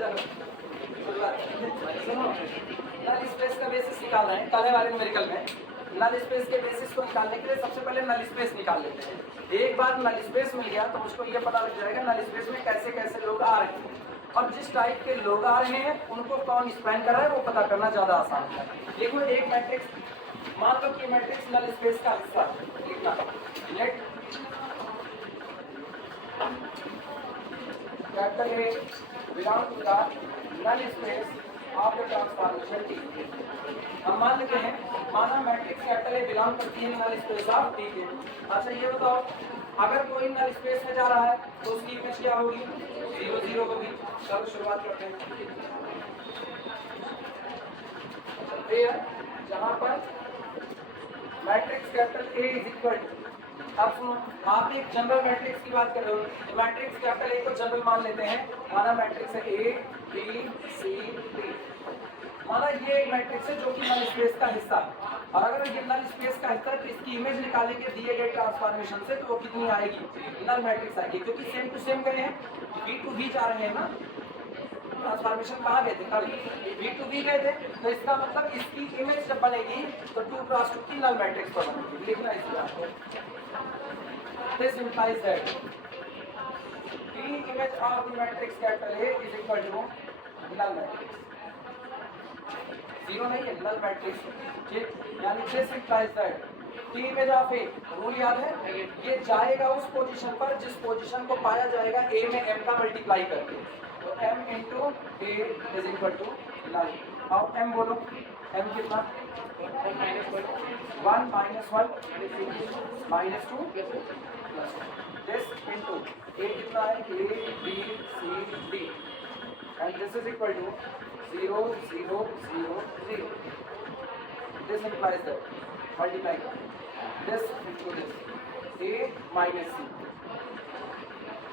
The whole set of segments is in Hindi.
चलो सुनो, नल स्पेस का बेसिस निकालना है पहले वाले न्यूमेरिकल में। नल स्पेस के बेसिस को निकालने के लिए सबसे पहले नल स्पेस निकाल लेते हैं। एक बार नल स्पेस मिल गया तो मुझको ये पता लग जाएगा नल स्पेस में कैसे कैसे लोग आ रहे हैं, और जिस टाइप के लोग आ रहे हैं उनको कौन स्पैन कर रहा है वो पता करना ज़्यादा आसान है। देखो एक मैट्रिक्स, मान लो कि मैट्रिक्स नल स्पेस का हिस्सा लिखना, let capital A belong to the null space of the transformation T. हम मान लेते हैं, माना मैट्रिक्स कैपिटल ए बिलोंग करती है नल स्पेस ऑफ टी के। अच्छा ये बताओ, अगर कोई नल स्पेस में जा रहा है तो उसकी इमेज क्या होगी? 0 0 होगी। चलो शुरुआत करते हैं। जहां पर matrix capital A is equal to, अब सुनो, आप एक जनरल मैट्रिक्स की बात कर रहे हो तो मैट्रिक्स कैपिटल ए को जनरल मान लेते हैं। माना मैट्रिक्स है ए बी सी डी, माना ये एक मैट्रिक्स है जो कि नल स्पेस का हिस्सा है, और अगर ये नल स्पेस का हिस्सा है तो इसकी इमेज निकालेंगे दिए गए ट्रांसफॉर्मेशन से, तो वो कितनी आएगी? नल मैट्रिक्स आएगी, क्योंकि सेम टू सेम गए हैं, बी टू बी जा रहे हैं ना। ट्रांसफॉर्मेशन कहाँ गए थे? कल बी टू बी गए थे, तो इसका मतलब इसकी इमेज जब बनेगी तो 2 क्रॉस 2 की नल मैट्रिक्स पर बनेगी। लिखना इसलिए आपको, this implies that T image of the matrix capital A is equal to null matrix. 0 नहीं है, नल मैट्रिक्स, ठीक। यानी this implies that T image of A, rule याद है, ये जाएगा उस पोजीशन पर जिस पोजीशन को पाया जाएगा ए में m का मल्टीप्लाई करके, तो m into A is equal to null. अब m बोलो, m कितना? 1 minus 1 minus 2 plus 2, this into A कितना है? A B C D, and this is equal to 0 0 0 0। This implies that multiply this into this, a minus c,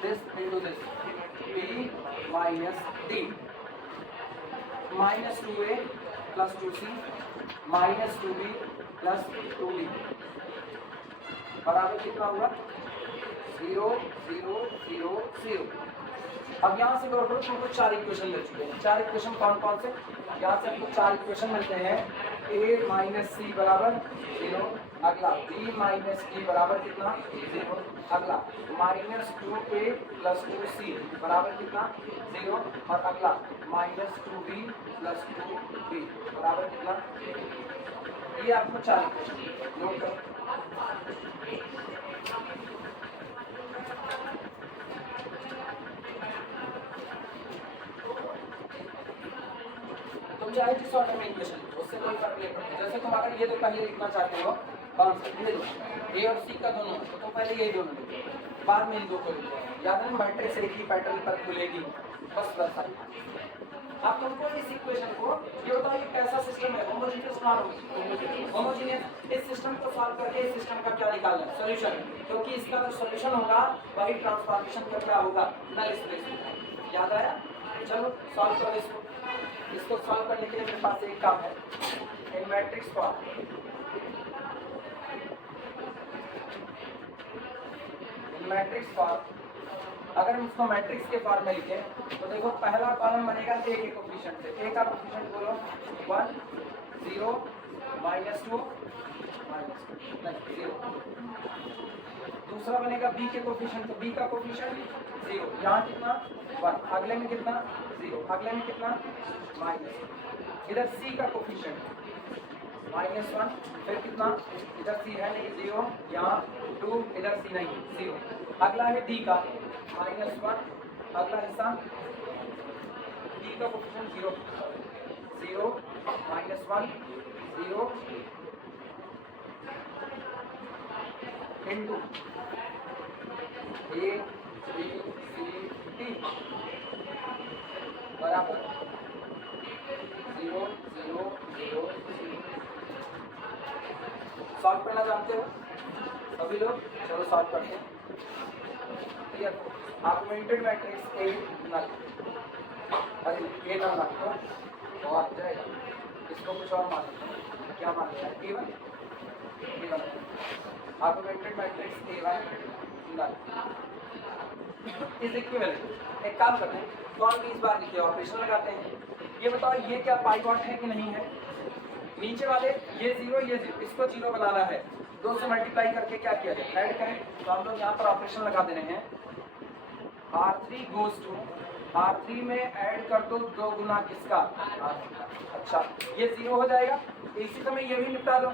this into this, b minus d, minus 2a plus 2c minus 2b plus 2d बराबर कितना हुआ? 0 0 0 0। अब यहाँ से करो, तुमको 4 इक्वेशन मिल चुके हैं। 4 इक्वेशन कौन कौन से? यहाँ से हमको 4 इक्वेशन मिलते हैं। a माइनस सी बराबर 0, अगला b माइनस डी बराबर कितना? 0, अगला माइनस 2a प्लस 2c बराबर कितना? 0, और अगला माइनस 2b प्लस 2b बराबर कितना? ये आपको 4 इक्वेशन नोट करो। तुम चाहे जिस ऑर्डर में इक्वेशन लिखो उससे कोई फर्क नहीं पड़ता। जैसे तुम अगर ये दो पहले लिखना चाहते हो, कौन सा? ये दो, ए और सी का दोनों, तो तुम पहले यही दोनों लिखो, बाद में इन दो को लिखो। याद है मैट्रिक्स एक ही पैटर्न पर खुलेगी, बस वैसा। अब तुमको इस इक्वेशन को ये बताओ ये कैसा सिस्टम है? Homogeneous non homogeneous. इस सिस्टम को सॉल्व करके इस सिस्टम का क्या निकालना है? सॉल्यूशन, क्योंकि इसका जो सॉल्यूशन होगा वही ट्रांसफॉर्मेशन का क्या होगा? Null space. याद आया? चलो सॉल्व करो इसको। इसको सॉल्व करने के लिए मेरे पास एक काम है, इन मैट्रिक्स फॉर्म, मैट्रिक्स फॉर्म, अगर हम इसको मैट्रिक्स के फॉर्म में लिखें तो देखो पहला कॉलम बनेगा ए के कोफिशिएंट से। ए का कोफिशिएंट बोलो 1 0 माइनस 2 0। दूसरा बनेगा बी के कोफिशिएंट, तो बी का कोफिशिएंट 0, यहाँ कितना? 1, अगले में कितना? 0, अगले में कितना? माइनस। इधर सी का कोफिशिएंट -1, फिर कितना? इधर सी है नहीं 0, यहाँ 2, इधर सी नहीं 0। अगला है डी का -1, अगला हिस्सा डी का coefficient 0 0 -1 0 into A B C D बराबर 0 0 0 0। सॉल्व करना जानते हो सभी लोग? चलो सॉल्व करते हैं। क्लियर? ऑगमेंटेड मैट्रिक्स ए नल, अरे ए नल मान लो तो आ जाएगा। इसको कुछ और मान लो, क्या मान लिया? A one augmented matrix A one null is equivalent. एक काम करते हैं, कौन 20 बार लिखे ऑपरेशन लगाते हैं। ये बताओ ये क्या पाइवॉट है कि नहीं है। नीचे वाले ये 0 ये 0, इसको 0 बनाना है, 2 से मल्टीप्लाई करके क्या किया जाए, ऐड करें। तो हम लोग यहाँ पर ऑपरेशन लगा देने हैं, R3 गोज टू R3 में ऐड कर दो 2 गुना किसका, अच्छा ये 0 हो जाएगा। इसी समय ये भी निपटा दो,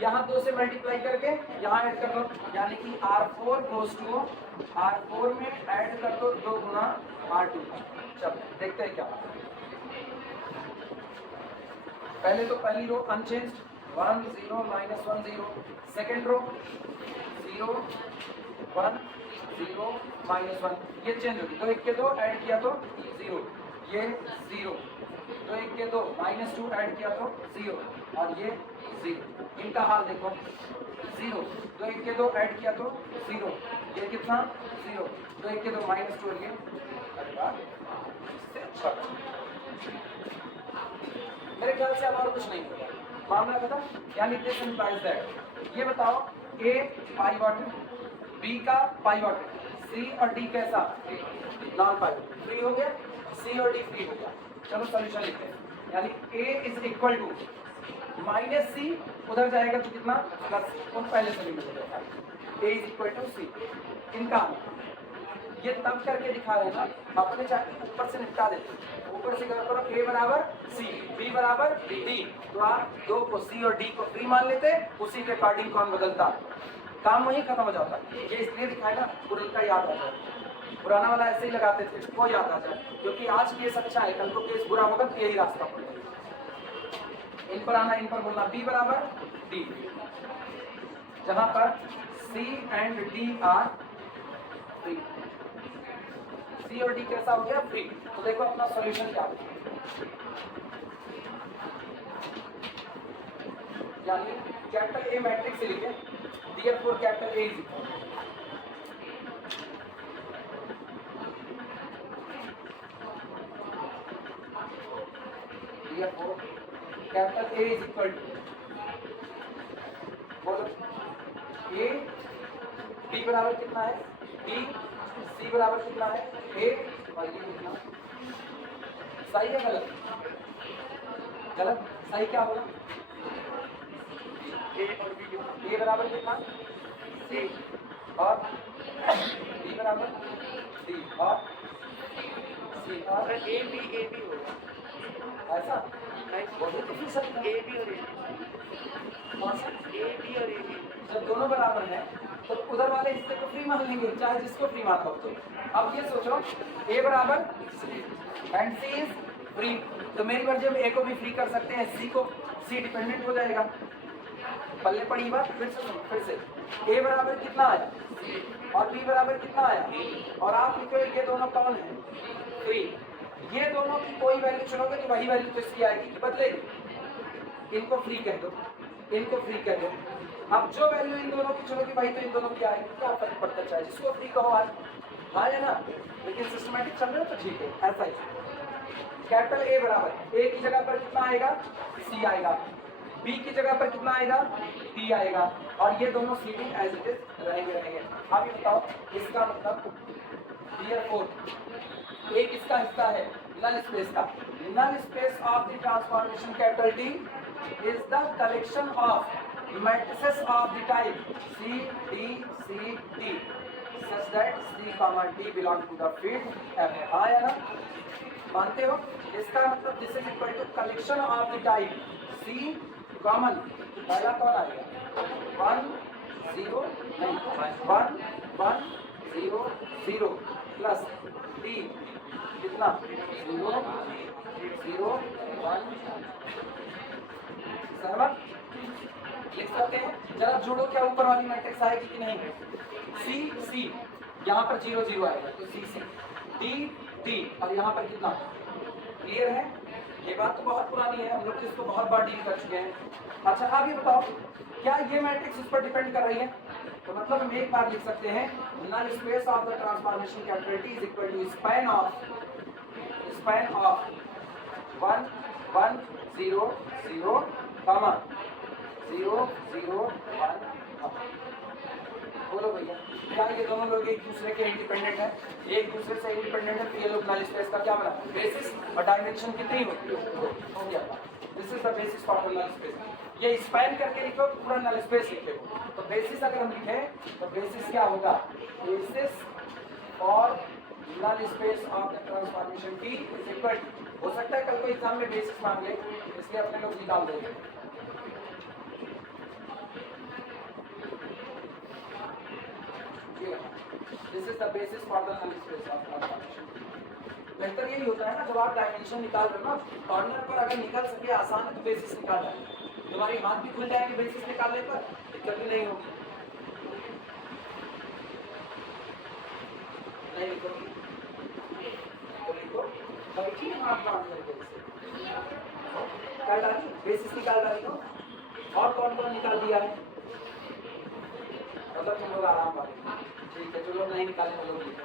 यहाँ 2 से मल्टीप्लाई करके यहाँ ऐड कर दो, यानी कि R4 गोज टू R4 में ऐड कर दो 2 गुना R2। चलो देखते हैं क्या। पहले तो पहली रो अनचेंज्ड 1 0 -1 0, सेकेंड रो 0 1 0 -1, ये चेंज होगी। 2 1 के 2 ऐड किया तो 0, ये 0, 2 1 के 2 -2 ऐड किया तो 0 और ये 0। इनका हाल देखो 0, 2 1 के 2 ऐड किया तो 0, ये कितना 0, 2 1 के 2 -2 और ये, अरे वाह इससे अच्छा। मेरे ख्याल से अब और कुछ नहीं होगा, मामला खत्म। यानी दिस इंप्लाइज दैट, ये बताओ A पाइवॉट है, B का पाइवॉट है, C और D कैसा नॉन पाइवॉट, फ्री हो गया, C और D फ्री हो गया। चलो सॉल्यूशन लिखते हैं, यानी A is equal to -C, उधर जाएगा तो कितना प्लस, उन पहले से भी मिल जाएगा, A is equal to C। इनका ये तब करके दिखा रहे हैं ना, अपने चाहे ऊपर से निपटा देते, ऊपर से करो A बराबर C, B बराबर D, तो आप 2 को C और D को फ्री मान लेते, उसी के अकॉर्डिंग कौन बदलता, काम वहीं खत्म हो जाता। ये इसलिए दिखाएगा पुराना याद आ जाए, पुराना वाला ऐसे ही लगाते थे वो याद आ जाए, क्योंकि आज केस अच्छा है, कल को केस बुरा होगा तो यही रास्ता पड़ेगा। इन पर आना, इन पर बोलना B बराबर D, जहां पर C and D are free, C और D कैसा हो गया फ्री। तो देखो अपना सॉल्यूशन क्या है, यानी कैपिटल A मैट्रिक्स से लिखे, therefore capital A is therefore capital A is equal to, बोलो A B बराबर कितना है, B C बराबर कितना है, A और ये कितना, सही है गलत, गलत सही क्या होगा, A बराबर कितना C और B बराबर D और C और A B होगा, ऐसा बोलो तो फिर सब A B और A कौन सा B और A B, जब दोनों बराबर हैं तो उधर वाले हिस्से को फ्री मान लेंगे, चाहे जिसको फ्री मानता हो। तो अब ये सोचो A बराबर एंड C इज फ्री, तो मेरी मर्जी हम A को भी फ्री कर सकते हैं, C को C डिपेंडेंट हो जाएगा। पल्ले पड़ी बात, फिर से सुनो, फिर से A बराबर कितना आया और B बराबर कितना आया, और आप लिखो ये दोनों कौन है फ्री, ये दोनों की कोई वैल्यू चुनोगे तो वही वैल्यू तो इसकी आएगी कि बदलेगी। इनको फ्री कह दो, इनको फ्री कह दो, अब जो वैल्यू इन दोनों की चुनोगी वही तो इन दोनों की आएगी, क्या फर्क पड़ता है, चाहे जिसको फ्री कहो आज, हाँ है ना, लेकिन सिस्टमैटिक चल रहे हो तो ठीक है। ऐसा ही कैपिटल A बराबर A की जगह पर कितना आएगा C आएगा, B की जगह पर कितना आएगा D आएगा, और ये दोनों C D as it is रहेंगे। अब ये बताओ इसका मतलब therefore A किसका हिस्सा है, नल स्पेस का, null space of the transformation capital D is the collection of matrices of the type C D C D such that C comma D belong to the field F। हाँ या ना, मानते हो, इसका मतलब this is equal to collection of the type C common, पहला कौन आएगा 1 0 नहीं 1 1 0 0 प्लस D कितना 0 0 1, सहमत लिख सकते हैं। जरा जोड़ो क्या ऊपर वाली मैट्रिक्स आएगी कि नहीं, C C यहाँ पर 0 0 आएगा तो C C, D D और यहाँ पर कितना, क्लियर है। ये बात तो बहुत पुरानी है, हम लोग तो इसको बहुत बार डील कर चुके हैं। अच्छा आप ये बताओ क्या ये मैट्रिक्स इस पर डिपेंड कर रही है, तो मतलब हम एक बार लिख सकते हैं null space of the transformation capital T is equal to span of 1 1 0 0 comma 0 0 1। बोलो भैया क्या ये दोनों लोग एक दूसरे के इंडिपेंडेंट है, एक दूसरे से इंडिपेंडेंट है, तो ये लोग नल स्पेस का क्या बना बेसिस और डायमेंशन कितनी होती है हो गया। This is the basis for the null space. ये स्पैन करके लिखो पूरा नल स्पेस लिखे हो तो बेसिस अगर हम लिखे तो बेसिस क्या होगा basis for null space of the transformation T is equal हो सकता है कल को एग्जाम में बेसिस मांग ले इसलिए अपने लोग निकाल देंगे। This is the basis for the null space of transformation. बेहतर यही होता है ना जब आप डायमेंशन निकाल रहे हो ना कॉर्नर पर अगर निकल सके आसान है तो बेसिस निकाल जाए तुम्हारी हाथ भी खुल जाएगी बेसिस निकालने पर दिक्कत भी नहीं होगी। नहीं लिखोगी तो लिखो बैठी हाथ बांध करके निकाल डाली बेसिस निकाल डाली हो और कौन कौन निकाल दिया है मतलब तुम लोग आराम वाले ठीक है जो लोग नहीं निकाले वो लोग लिखो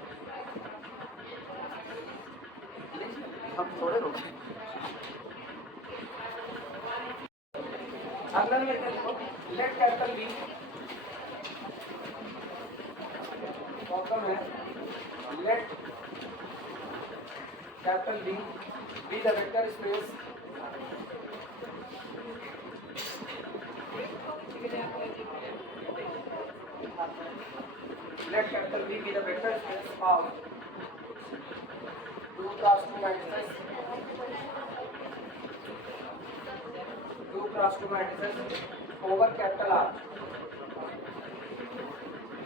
हम थोड़े रुके अगला लेते हैं लेट कैपिटल बी प्रॉब्लम है let capital B be the vector space let capital B be the vector space of 2 cross 2 matrices 2 cross 2 matrices over capital R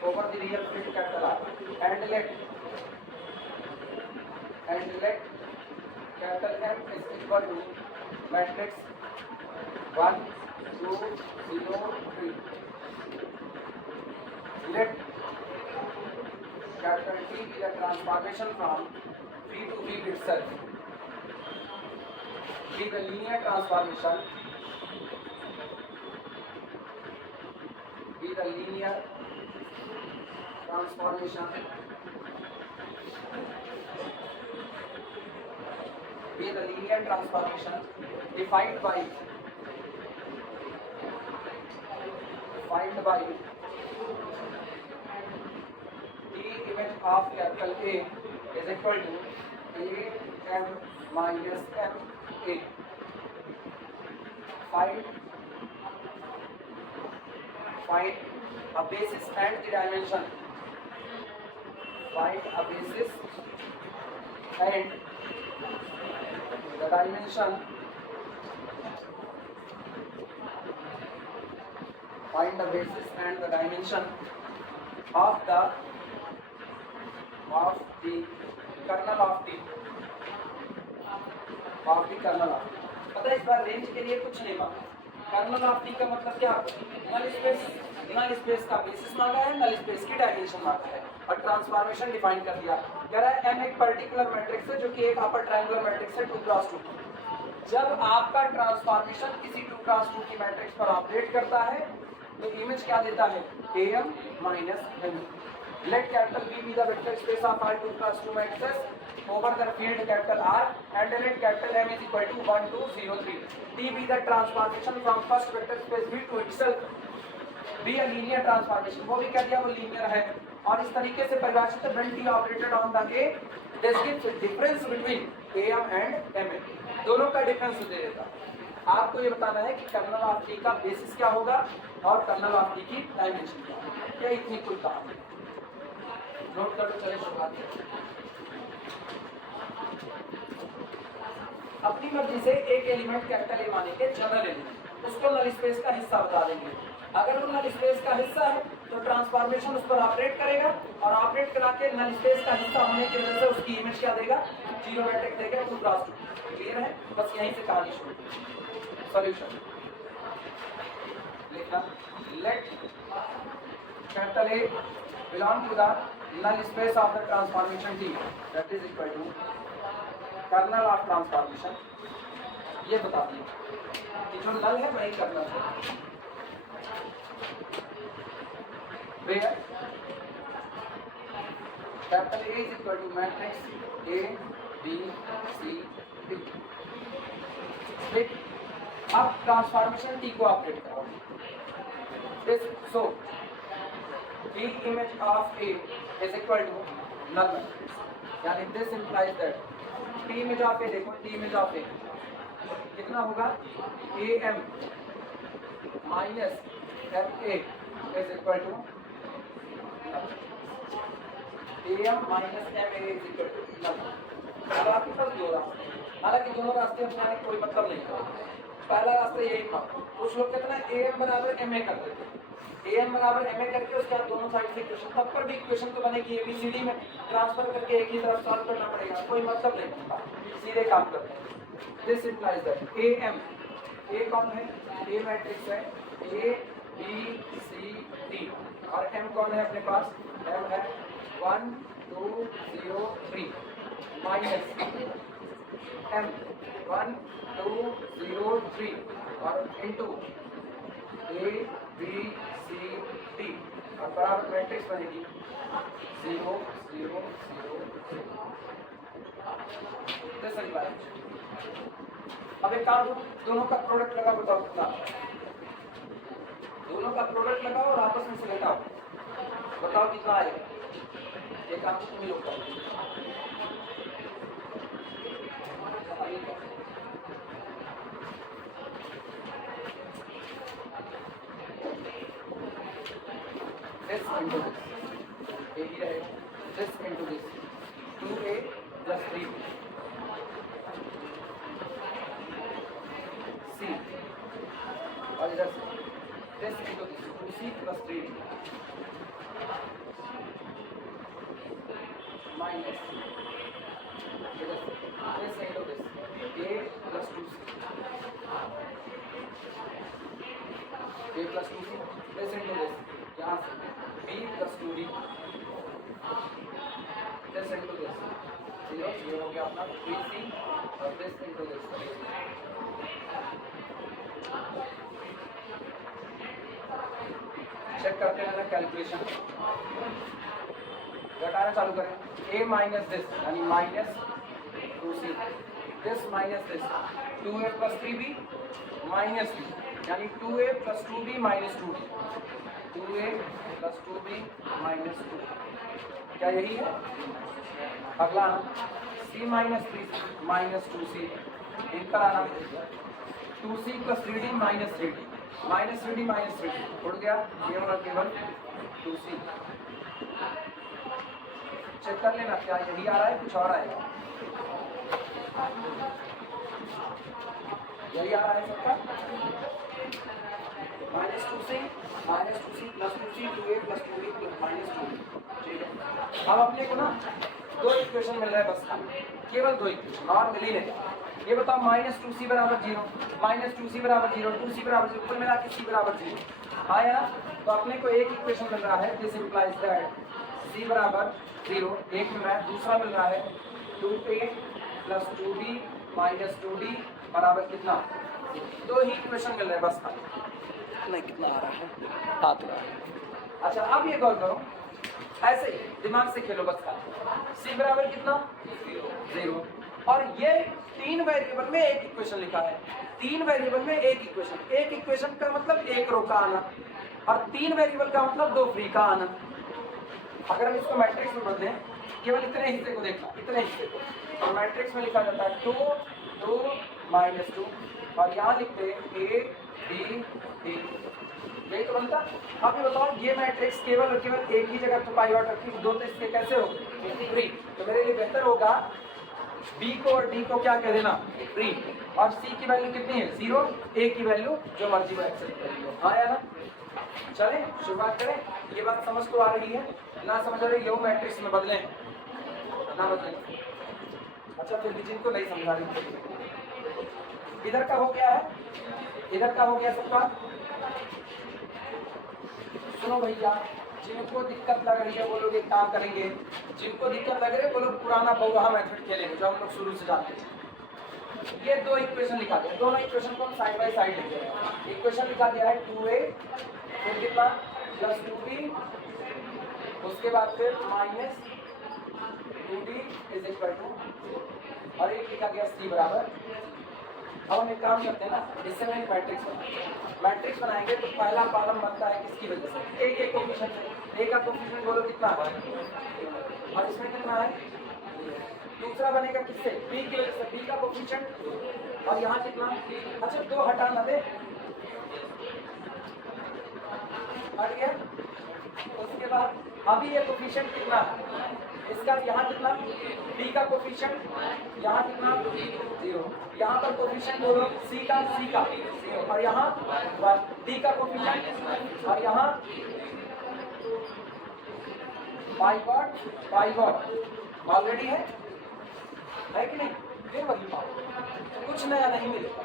over the real field capital R and let capital M is equal to matrix 1 2 0 3 let capital T be the transformation from V to V itself. Be the linear transformation. Be the linear transformation. Be the linear transformation defined by image of capital A is equal to AM minus MA. Find a basis and the dimension. Find a basis and the dimension. Find the basis and the dimension of the kernel of T पता है इस बार रेंज के लिए कुछ नहीं मांगा कर्नल ऑफ टी का मतलब क्या नल स्पेस का बेसिस मांगा है नल स्पेस की डायमेंशन मांगा है और ट्रांसफॉर्मेशन डिफाइन कर दिया कह रहा है M एक पर्टिकुलर मैट्रिक्स है जो कि एक अपर ट्रायंगुलर मैट्रिक्स है 2x2। जब आपका ट्रांसफॉर्मेशन किसी 2x2 की मैट्रिक्स पर ऑपरेट करता है तो इमेज क्या देता है AM minus MA। Let capital B be the vector space of R 2 cross 2 matrices over the field capital R and let capital M is equal to 1 2 0 3. T be the transformation from first vector space V to itself. Be a linear transformation. वो भी कह दिया वो linear है और इस तरीके से परिभाषित है when T operated on the A this gives difference between AM and MA। दोनों का डिफरेंस दे देता। आपको ये बताना है कि कर्नल ऑफ टी का बेसिस क्या होगा और कर्नल ऑफ टी की डायमेंशन क्या होगा। क्या इतनी कुल काम है नोट कर लो। चले शुरुआत अपनी मर्जी से एक एलिमेंट कैपिटल ए माने के जनरल एलिमेंट उसको नल स्पेस का हिस्सा बता देंगे। अगर वो नल स्पेस का हिस्सा है तो ट्रांसफॉर्मेशन उस पर ऑपरेट करेगा और ऑपरेट करा के नल स्पेस का हिस्सा होने की वजह से उसकी इमेज क्या देगा जीरो मैट्रिक्स देगा 2 क्रॉस 2। क्लियर है बस यहीं से कहानी शुरू। सॉल्यूशन लिखना let capital A belong to the null space of the transformation T that is equal to kernel of transformation। ये बता दिए कि जो null है वही kernel है where capital A is equal to matrix A B C D। अब ट्रांसफॉर्मेशन T को ऑपरेट कराओ। so P image of A is equal to null matrix. यानी this implies that P image of A, देखो P image of A कितना होगा, AM minus FA is equal to null. AM minus MA is equal to null. अब आपके पास दो रास्ते, हालांकि दोनों रास्ते अपनाने का कोई मतलब नहीं था। पहला रास्ता यही था, कुछ लोग कहते हैं AM बराबर MA कर देते हैं, AM बराबर MA करके उसके बाद दोनों साइड से इक्वेशन, तब पर भी इक्वेशन तो बनेगी ABCD में, ट्रांसफर करके एक ही तरफ सॉल्व करना पड़ेगा, कोई मतलब नहीं बनता, सीधे काम करते हैं। This implies that AM, A कौन है, A मैट्रिक्स है A B C D, और M कौन है अपने पास, M है 1 2 0 3 माइनस M 1 2 0 3 और into A B C D और बराबर मैट्रिक्स बनेगी 0 0 0 0। अब एक काम, दोनों का प्रोडक्ट लगा, बताओ कितना, दोनों का प्रोडक्ट लगाओ और आपस में से घटाओ, बताओ कितना आएगा। ये काम तुम ही लोग करो। This into this, A ही रहेगा, this into this, 2A plus 3B, C, और इधर से this into this, 2C plus 3D, minus, इधर से this into this, A plus 2C, A plus 2C, this into this, यहाँ से B plus 2D, this into this, 0, ये हो गया अपना 3C और this into this, चेक करते हैं ना कैलकुलेशन, घटाना चालू करें, A माइनस दिस यानी minus 2C, this minus this 2A plus 3B minus B यानी 2A plus 2B minus 2D, 2A plus 2B minus 2, क्या यही है। अगला C minus 3C minus 2C, इन पर आना 2C plus 3D minus 3D, minus 3D minus 3D उड़ गया, केवल और केवल 2C। चेक कर लेना क्या यही आ रहा है, कुछ और आएगा, यही आ रहा है सबका, minus 2C plus 2C 2A plus 2B plus minus 2B। ठीक है, अब अपने को ना दो इक्वेशन मिल रहा है बस, केवल दो इक्वेशन और मिल ही नहीं। ये बताओ माइनस 2C बराबर 0, माइनस 2C बराबर 0, 2C बराबर 0, कुल मिला के C बराबर 0 आया ना, तो अपने को एक इक्वेशन मिल रहा है, दिस इंप्लाइज दैट C बराबर 0 एक मिल रहा है, दूसरा मिल रहा है 2A plus 2B minus 2D बराबर कितना, दो ही इक्वेशन मिल रहे हैं बस, नहीं कितना आ रहा है, हाथ रहा है। अच्छा अब ये गौर करो, ऐसे ही दिमाग से खेलो बस, C बराबर कितना 0, और ये तीन वेरिएबल में एक इक्वेशन लिखा है, तीन वेरिएबल में एक इक्वेशन, एक इक्वेशन का मतलब एक रो का आना और तीन वेरिएबल का मतलब दो फ्री का आना। अगर हम इसको मैट्रिक्स में बदलें, केवल इतने हिस्से को देखना, इतने हिस्से को, तो मैट्रिक्स में लिखा जाता है 2 2 माइनस 2 और यहाँ लिखते हैं A B D, यही तो बनता। अब ये बताओ ये मैट्रिक्स केवल और केवल एक ही जगह तो पाइवट रखी, दो तो इसके कैसे हो फ्री, तो मेरे लिए बेहतर होगा B को और D को क्या कह देना फ्री, और C की वैल्यू कितनी है 0, A की वैल्यू जो मर्जी वो एक्सेप्ट करेंगे। हाँ या ना, चले शुरुआत करें। ये बात समझ तो आ रही है ना, समझ रहे लो मैट्रिक्स में बदलें ना बदलें। अच्छा फिर भी जिनको नहीं समझा रही, इधर का हो गया है, इधर का हो गया सबका। सुनो भैया, जिनको दिक्कत लग रही है वो लोग एक काम करेंगे, जिनको दिक्कत लग रही है वो लोग पुराना बहुरहा मेथड खेलेंगे जो हम लोग शुरू से जानते हैं। ये दो इक्वेशन लिखा दिया, दोनों इक्वेशन को साइड बाय साइड लिखे। इक्वेशन लिखा गया है 2A फिर कितना प्लस 2B, उसके बाद फिर minus 2D is equal to, और एक लिखा गया C बराबर। अब हम एक काम करते हैं ना, इससे मैं मैट्रिक्स बनाएंगे तो पहला कॉलम बनता है किसकी वजह से, एक एक कोएफिशिएंट से। ए का कोफिशिएंट बोलो कितना है, और इसमें कितना है, दूसरा बनेगा किससे, बी की वजह से, बी का कोफिशिएंट, और यहाँ कितना, अच्छा 2 हटा ना दे, हट गया। उसके बाद अभी ये कोफिशिएंट कितना है इसका, यहाँ कितना, बी का कोफिशिएंट, यहाँ कितना 0, यहाँ पर कोफिशिएंट बोलो सी का 0, और यहाँ 1, डी का कोफिशिएंट, और यहाँ पाइवॉट ऑलरेडी है कि नहीं, फिर वही बात, कुछ नया नहीं मिलेगा।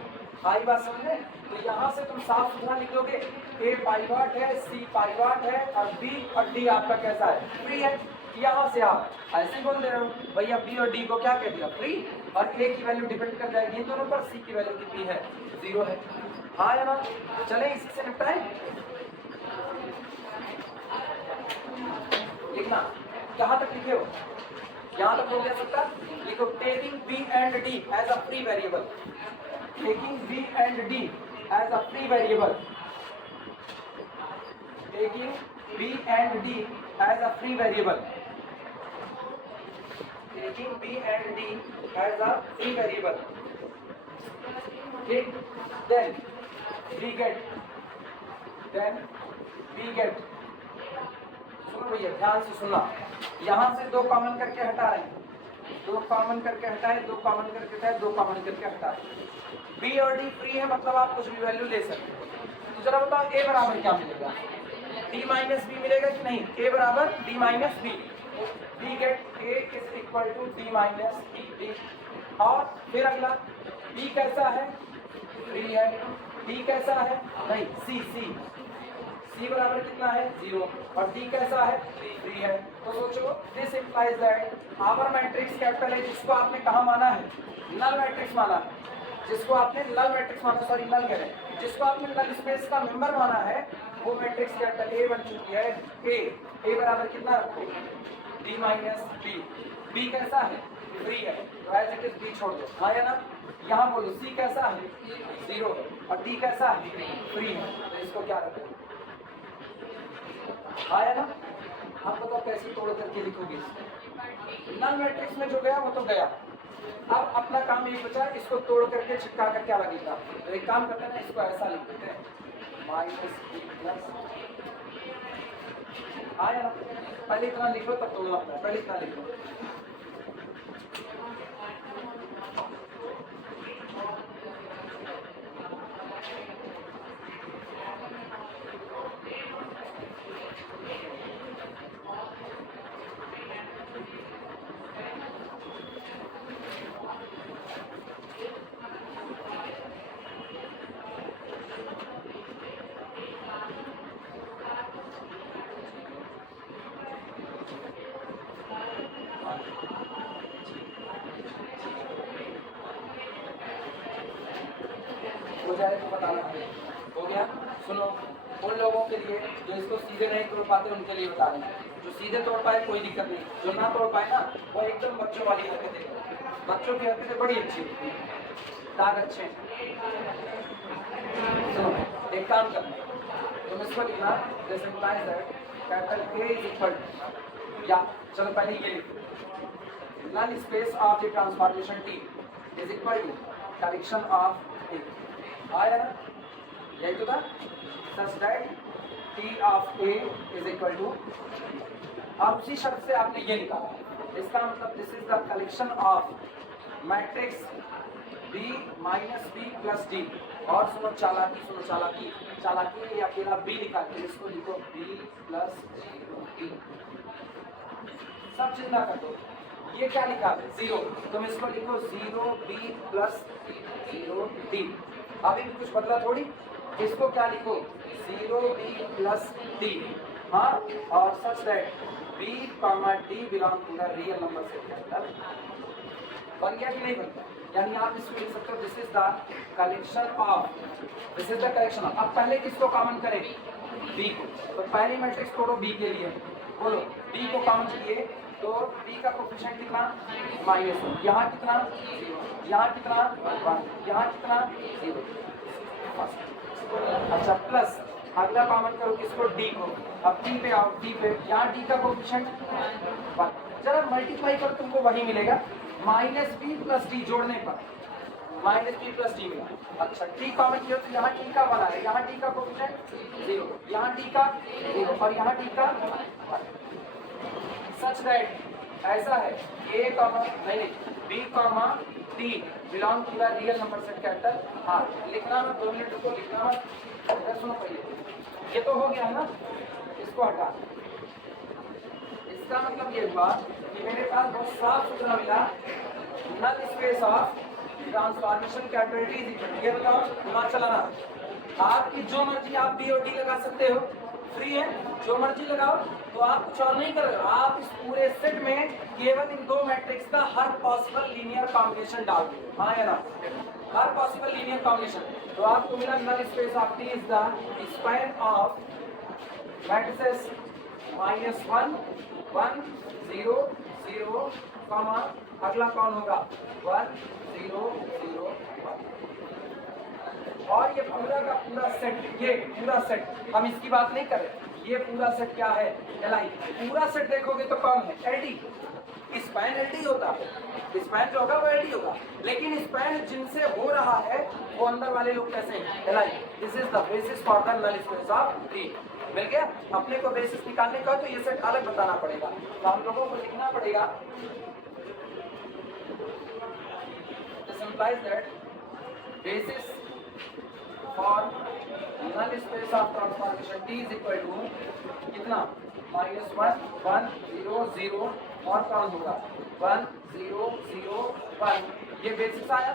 आई बात समझ में? तो यहाँ से तुम साफ सुथरा लिख दोगे, ए पाइवॉट है, सी पाइवॉट है, और बी और डी आपका कैसा है, फ्री है। यहाँ से आप ऐसे बोल दे रहे हो भैया बी और डी को क्या कह दिया, फ्री, और ए की वैल्यू डिपेंड कर जाएगी इन दोनों पर, सी की वैल्यू कितनी है, 0 है। हाँ या ना, चले इसी से निपटाएं। लिखना कहाँ तक लिखे हो, यहाँ तक हो गया सबका, लिखो taking b and d as a free variable, taking b and d as a free variable, taking b and d as a free variable, taking b and d as a free variable, okay, then we get सुनो भैया ध्यान से सुनना, यहाँ से 2 कॉमन करके हटा रहे हैं, 2 कॉमन करके हटाए, 2 कॉमन करके हटाए, 2 कॉमन करके हटाए, b और d फ्री है, मतलब आप कुछ भी वैल्यू ले सकते हो। तो जरा बताओ a बराबर क्या मिलेगा, d माइनस बी मिलेगा कि नहीं, a बराबर d minus b, we get a is equal to d minus b, और फिर अगला b कैसा है, फ्री है, d कैसा है, नहीं c बराबर कितना है 0, और d कैसा है, फ्री है। तो सोचो this implies that our matrix capital है, जिसको आपने कहाँ माना है, नल मैट्रिक्स माना है, जिसको आपने नल मैट्रिक्स माना, सॉरी नल कह रहे हैं, जिसको आपने नल स्पेस का मेंबर माना है, वो मैट्रिक्स कैपिटल ए बन चुकी है। ए बराबर कितना रखो, d माइनस बी कैसा है, फ्री है, तो एज इट इज बी छोड़ दो। हाँ या ना, यहाँ बोलो सी कैसा है, 0 है, और डी कैसा है, फ्री है, तो इसको क्या रखो। हाँ या ना, आप बताओ कैसे तोड़ करके लिखोगे, नल मैट्रिक्स में जो गया वो तो गया, अब अपना काम ये बचा, इसको तोड़ करके चिपका कर क्या लगेगा। तो एक काम करते हैं ना, इसको ऐसा लिख देते हैं माइनस बी प्लस, हाँ या ना, पहले इतना लिखो तब तोड़ना पड़ता है, पहले इतना लिखो, हो जाए तो बताना। हो गया, सुनो, उन लोगों के लिए जो इसको सीधे नहीं तोड़ पाते उनके लिए बता रहे हैं, जो सीधे तोड़ पाए कोई दिक्कत नहीं, जो ना तोड़ पाए ना वो एकदम बच्चों वाली हरकतें करें, बच्चों की हरकतें बड़ी अच्छी होती है, दाग अच्छे हैं। सुनो एक काम करना, तुम इसको लिखना this implies that capital A is equal, या चलो पहले ये लिखो, null space of the transformation T is equal to collection of A, आया ना, यही तो था, such that T of A is equal to, अब उसी शब्द से आपने ये निकाला, इसका मतलब this is the collection of matrix B minus B plus D, और सुनो चालाकी ये अकेला बी निकाल के इसको लिखो बी प्लस डी, सब चिंता कर दो, ये क्या लिखा है 0, तुम इसको लिखो 0 बी प्लस 0 डी, अभी भी कुछ बदला थोड़ी, इसको क्या लिखो 0 बी प्लस डी, हाँ, और such that b comma d belong to the real number set, बन गया कि नहीं बनता, यानी आप इसको लिख सकते हो this is the collection of, this is the collection of. अब पहले किसको कॉमन करें, बी को, तो पहली मैट्रिक्स तोड़ो बी के लिए, बोलो बी को कॉमन किए तो बी का कोफिशिएंट कितना -1, यहाँ कितना 0, यहाँ कितना 1, यहाँ कितना 0, अच्छा प्लस, अगला कॉमन करो किसको, डी को। अब डी पे आओ, डी पे, यहाँ डी का कोएफिशिएंट 1, जरा मल्टीप्लाई करो तुमको वही मिलेगा, माइनस बी प्लस डी जोड़ने पर माइनस बी प्लस डी मिला। अच्छा टी कॉमन किया तो यहाँ टी का 1 आ रहा है, यहाँ टी का कोएफिशिएंट 0, यहाँ टी का 0 और यहाँ टी का 1। सच दैट ऐसा है ए कॉमा नहीं b comma d belong to the real number set capital R. लिखना मत, 2 मिनट को लिखना मत, सुनो पहले। ये तो हो गया है ना, इसको हटा। इसका मतलब ये हुआ कि मेरे पास बहुत साफ सुथरा मिला null space of transformation capability. ये बताओ दिमाग चलाना, आपकी जो मर्जी आप बी और डी लगा सकते हो, फ्री है, जो मर्जी लगाओ। तो आप कुछ और नहीं कर रहे हो, आप इस पूरे सेट में केवल इन 2 मैट्रिक्स का हर पॉसिबल लीनियर कॉम्बिनेशन डाल दो, हाँ या ना, हर पॉसिबल लीनियर कॉम्बिनेशन। तो आपको मिला null space of T is the span of matrices -1 1 0 0 comma अगला कौन होगा 1 0 0 1। और ये पूरा का पूरा सेट, ये पूरा सेट हम इसकी बात नहीं कर रहे, ये पूरा सेट क्या है, एलआई। पूरा सेट देखोगे तो कौन है, एलडी। स्पैन एलडी होता है, स्पैन जो होगा वो एलडी होगा, लेकिन स्पैन जिनसे हो रहा है वो अंदर वाले लोग कैसे हैं, LI. This is the basis for the null space of T. मिल गया। अपने को बेसिस निकालने का तो ये सेट अलग बताना पड़ेगा, तो हम लोगों को लिखना पड़ेगा। This implies that basis for null space of transformation T is equal to कितना -1 1 0 0 और कौन होगा 1 0 0 1। ये बेसिस आया।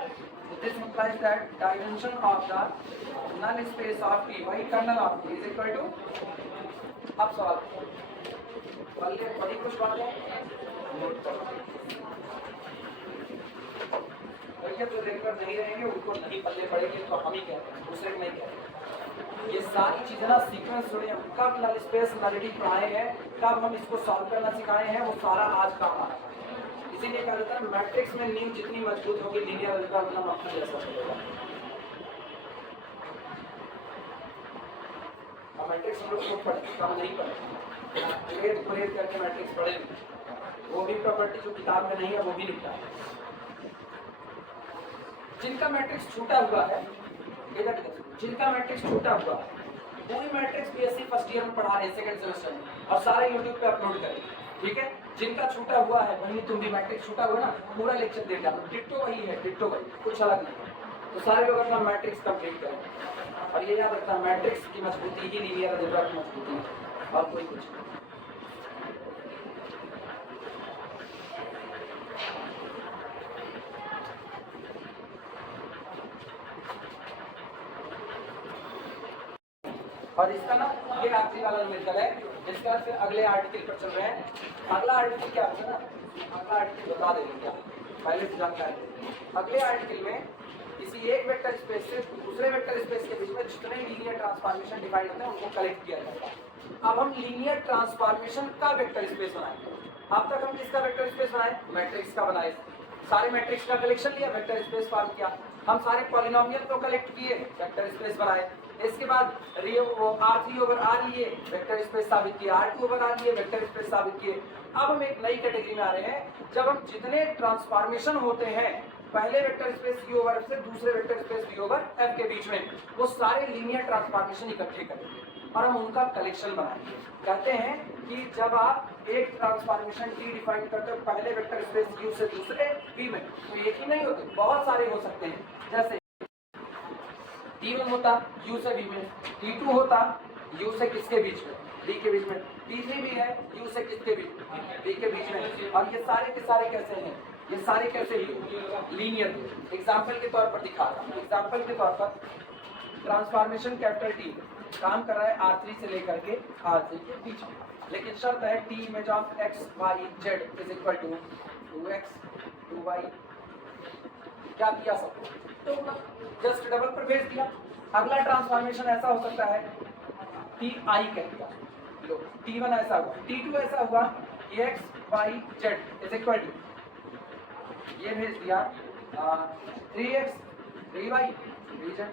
This implies that dimension of the null space of T, वही kernel of T is equal to। अब सवाल बड़ी कुछ बातें भैया जो रेगुलर नहीं रहेंगे उनको नहीं पल्ले पड़ेगी, तो हम ही कहते हैं, दूसरे को नहीं कहते। ये सारी चीजें ना सीक्वेंस जुड़े हैं, कब नल स्पेस नलिटी पढ़ाए हैं, कब हम इसको सॉल्व करना सिखाए हैं, वो सारा आज काम आ रहा है। इसीलिए कहा जाता है मैट्रिक्स में नींव जितनी मजबूत होगी लीनियर अलजेब्रा उतना मजबूत जैसा होगा। अब मैट्रिक्स हम लोग खुद पढ़े, कम नहीं पढ़े, प्रेत करके मैट्रिक्स पढ़े, वो भी प्रॉपर्टी जो किताब में नहीं है वो भी लिखता है। जिनका मैट्रिक्स छूटा हुआ है, इधर जिनका मैट्रिक्स छूटा हुआ है, पूरी मैट्रिक्स बीएससी फर्स्ट ईयर में पढ़ा रहे हैं सेकंड सेमेस्टर में, और सारे यूट्यूब पे अपलोड करें, ठीक है। जिनका छूटा हुआ है वही तुम भी मैट्रिक्स छूटा हुआ ना, पूरा लेक्चर देख जाओ, डिट्टो वही है, डिट्टो वही, कुछ अलग नहीं। तो सारे लोग अपना मैट्रिक्स कंप्लीट करें, और ये याद रखना मैट्रिक्स की मजबूती ही लीनियर अलजेब्रा की मजबूती है, और कोई कुछ नहीं। और इसका ना ये आखिरी वाला मिलकर है, इसका फिर अगले आर्टिकल पर चल रहे हैं। अगला आर्टिकल क्या होगा ना, अगला आर्टिकल बता देंगे क्या, पहले से जानकारी। अगले आर्टिकल में किसी एक वेक्टर स्पेस से दूसरे वेक्टर स्पेस के बीच में जितने लीनियर ट्रांसफॉर्मेशन डिफाइन होते हैं उनको कलेक्ट किया जाता है। अब हम लीनियर ट्रांसफॉर्मेशन का वेक्टर स्पेस बनाएंगे। अब तक हम किसका वेक्टर स्पेस बनाए, मैट्रिक्स का बनाए, सारे मैट्रिक्स का कलेक्शन लिया, वेक्टर स्पेस फॉर्म किया। हम सारे पॉलिनोमियल को कलेक्ट किए, वेक्टर स्पेस बनाए। इसके बाद R3 ओवर R लिए, वेक्टर स्पेस साबित किए, R2 ओवर R लिए, वेक्टर स्पेस साबित किए। अब हम एक नई कैटेगरी में आ रहे हैं, जब हम जितने ट्रांसफॉर्मेशन होते हैं पहले vector space U over F से दूसरे vector space V over F के बीच में, वो सारे लीनियर ट्रांसफॉर्मेशन इकट्ठे करेंगे और हम उनका कलेक्शन बनाएंगे। कहते हैं कि जब आप एक ट्रांसफॉर्मेशन T डिफाइन करते हो पहले वेक्टर स्पेस U से दूसरे V में, तो एक ही नहीं होते, बहुत सारे हो सकते हैं। जैसे T1 होता U से V में, T2 होता U से किसके बीच में, D के बीच में, T3 भी है U से किसके बीच में, B के बीच में। और ये सारे के सारे कैसे हैं, ये सारे कैसे लीनियर। एग्जाम्पल के तौर पर दिखा रहा हूँ, एग्जाम्पल के तौर पर ट्रांसफॉर्मेशन कैपिटल T काम कर रहा है R3 से लेकर के R3 के बीच में, लेकिन शर्त है T image of x y z is equal to 2x 2y। क्या किया सबको, तो जस्ट डबल पर भेज दिया। अगला ट्रांसफॉर्मेशन ऐसा हो सकता है Ti कह दिया, T1 ऐसा हुआ, T2 ऐसा हुआ x y z is equal to, ये भेज दिया 3x 3y 3z।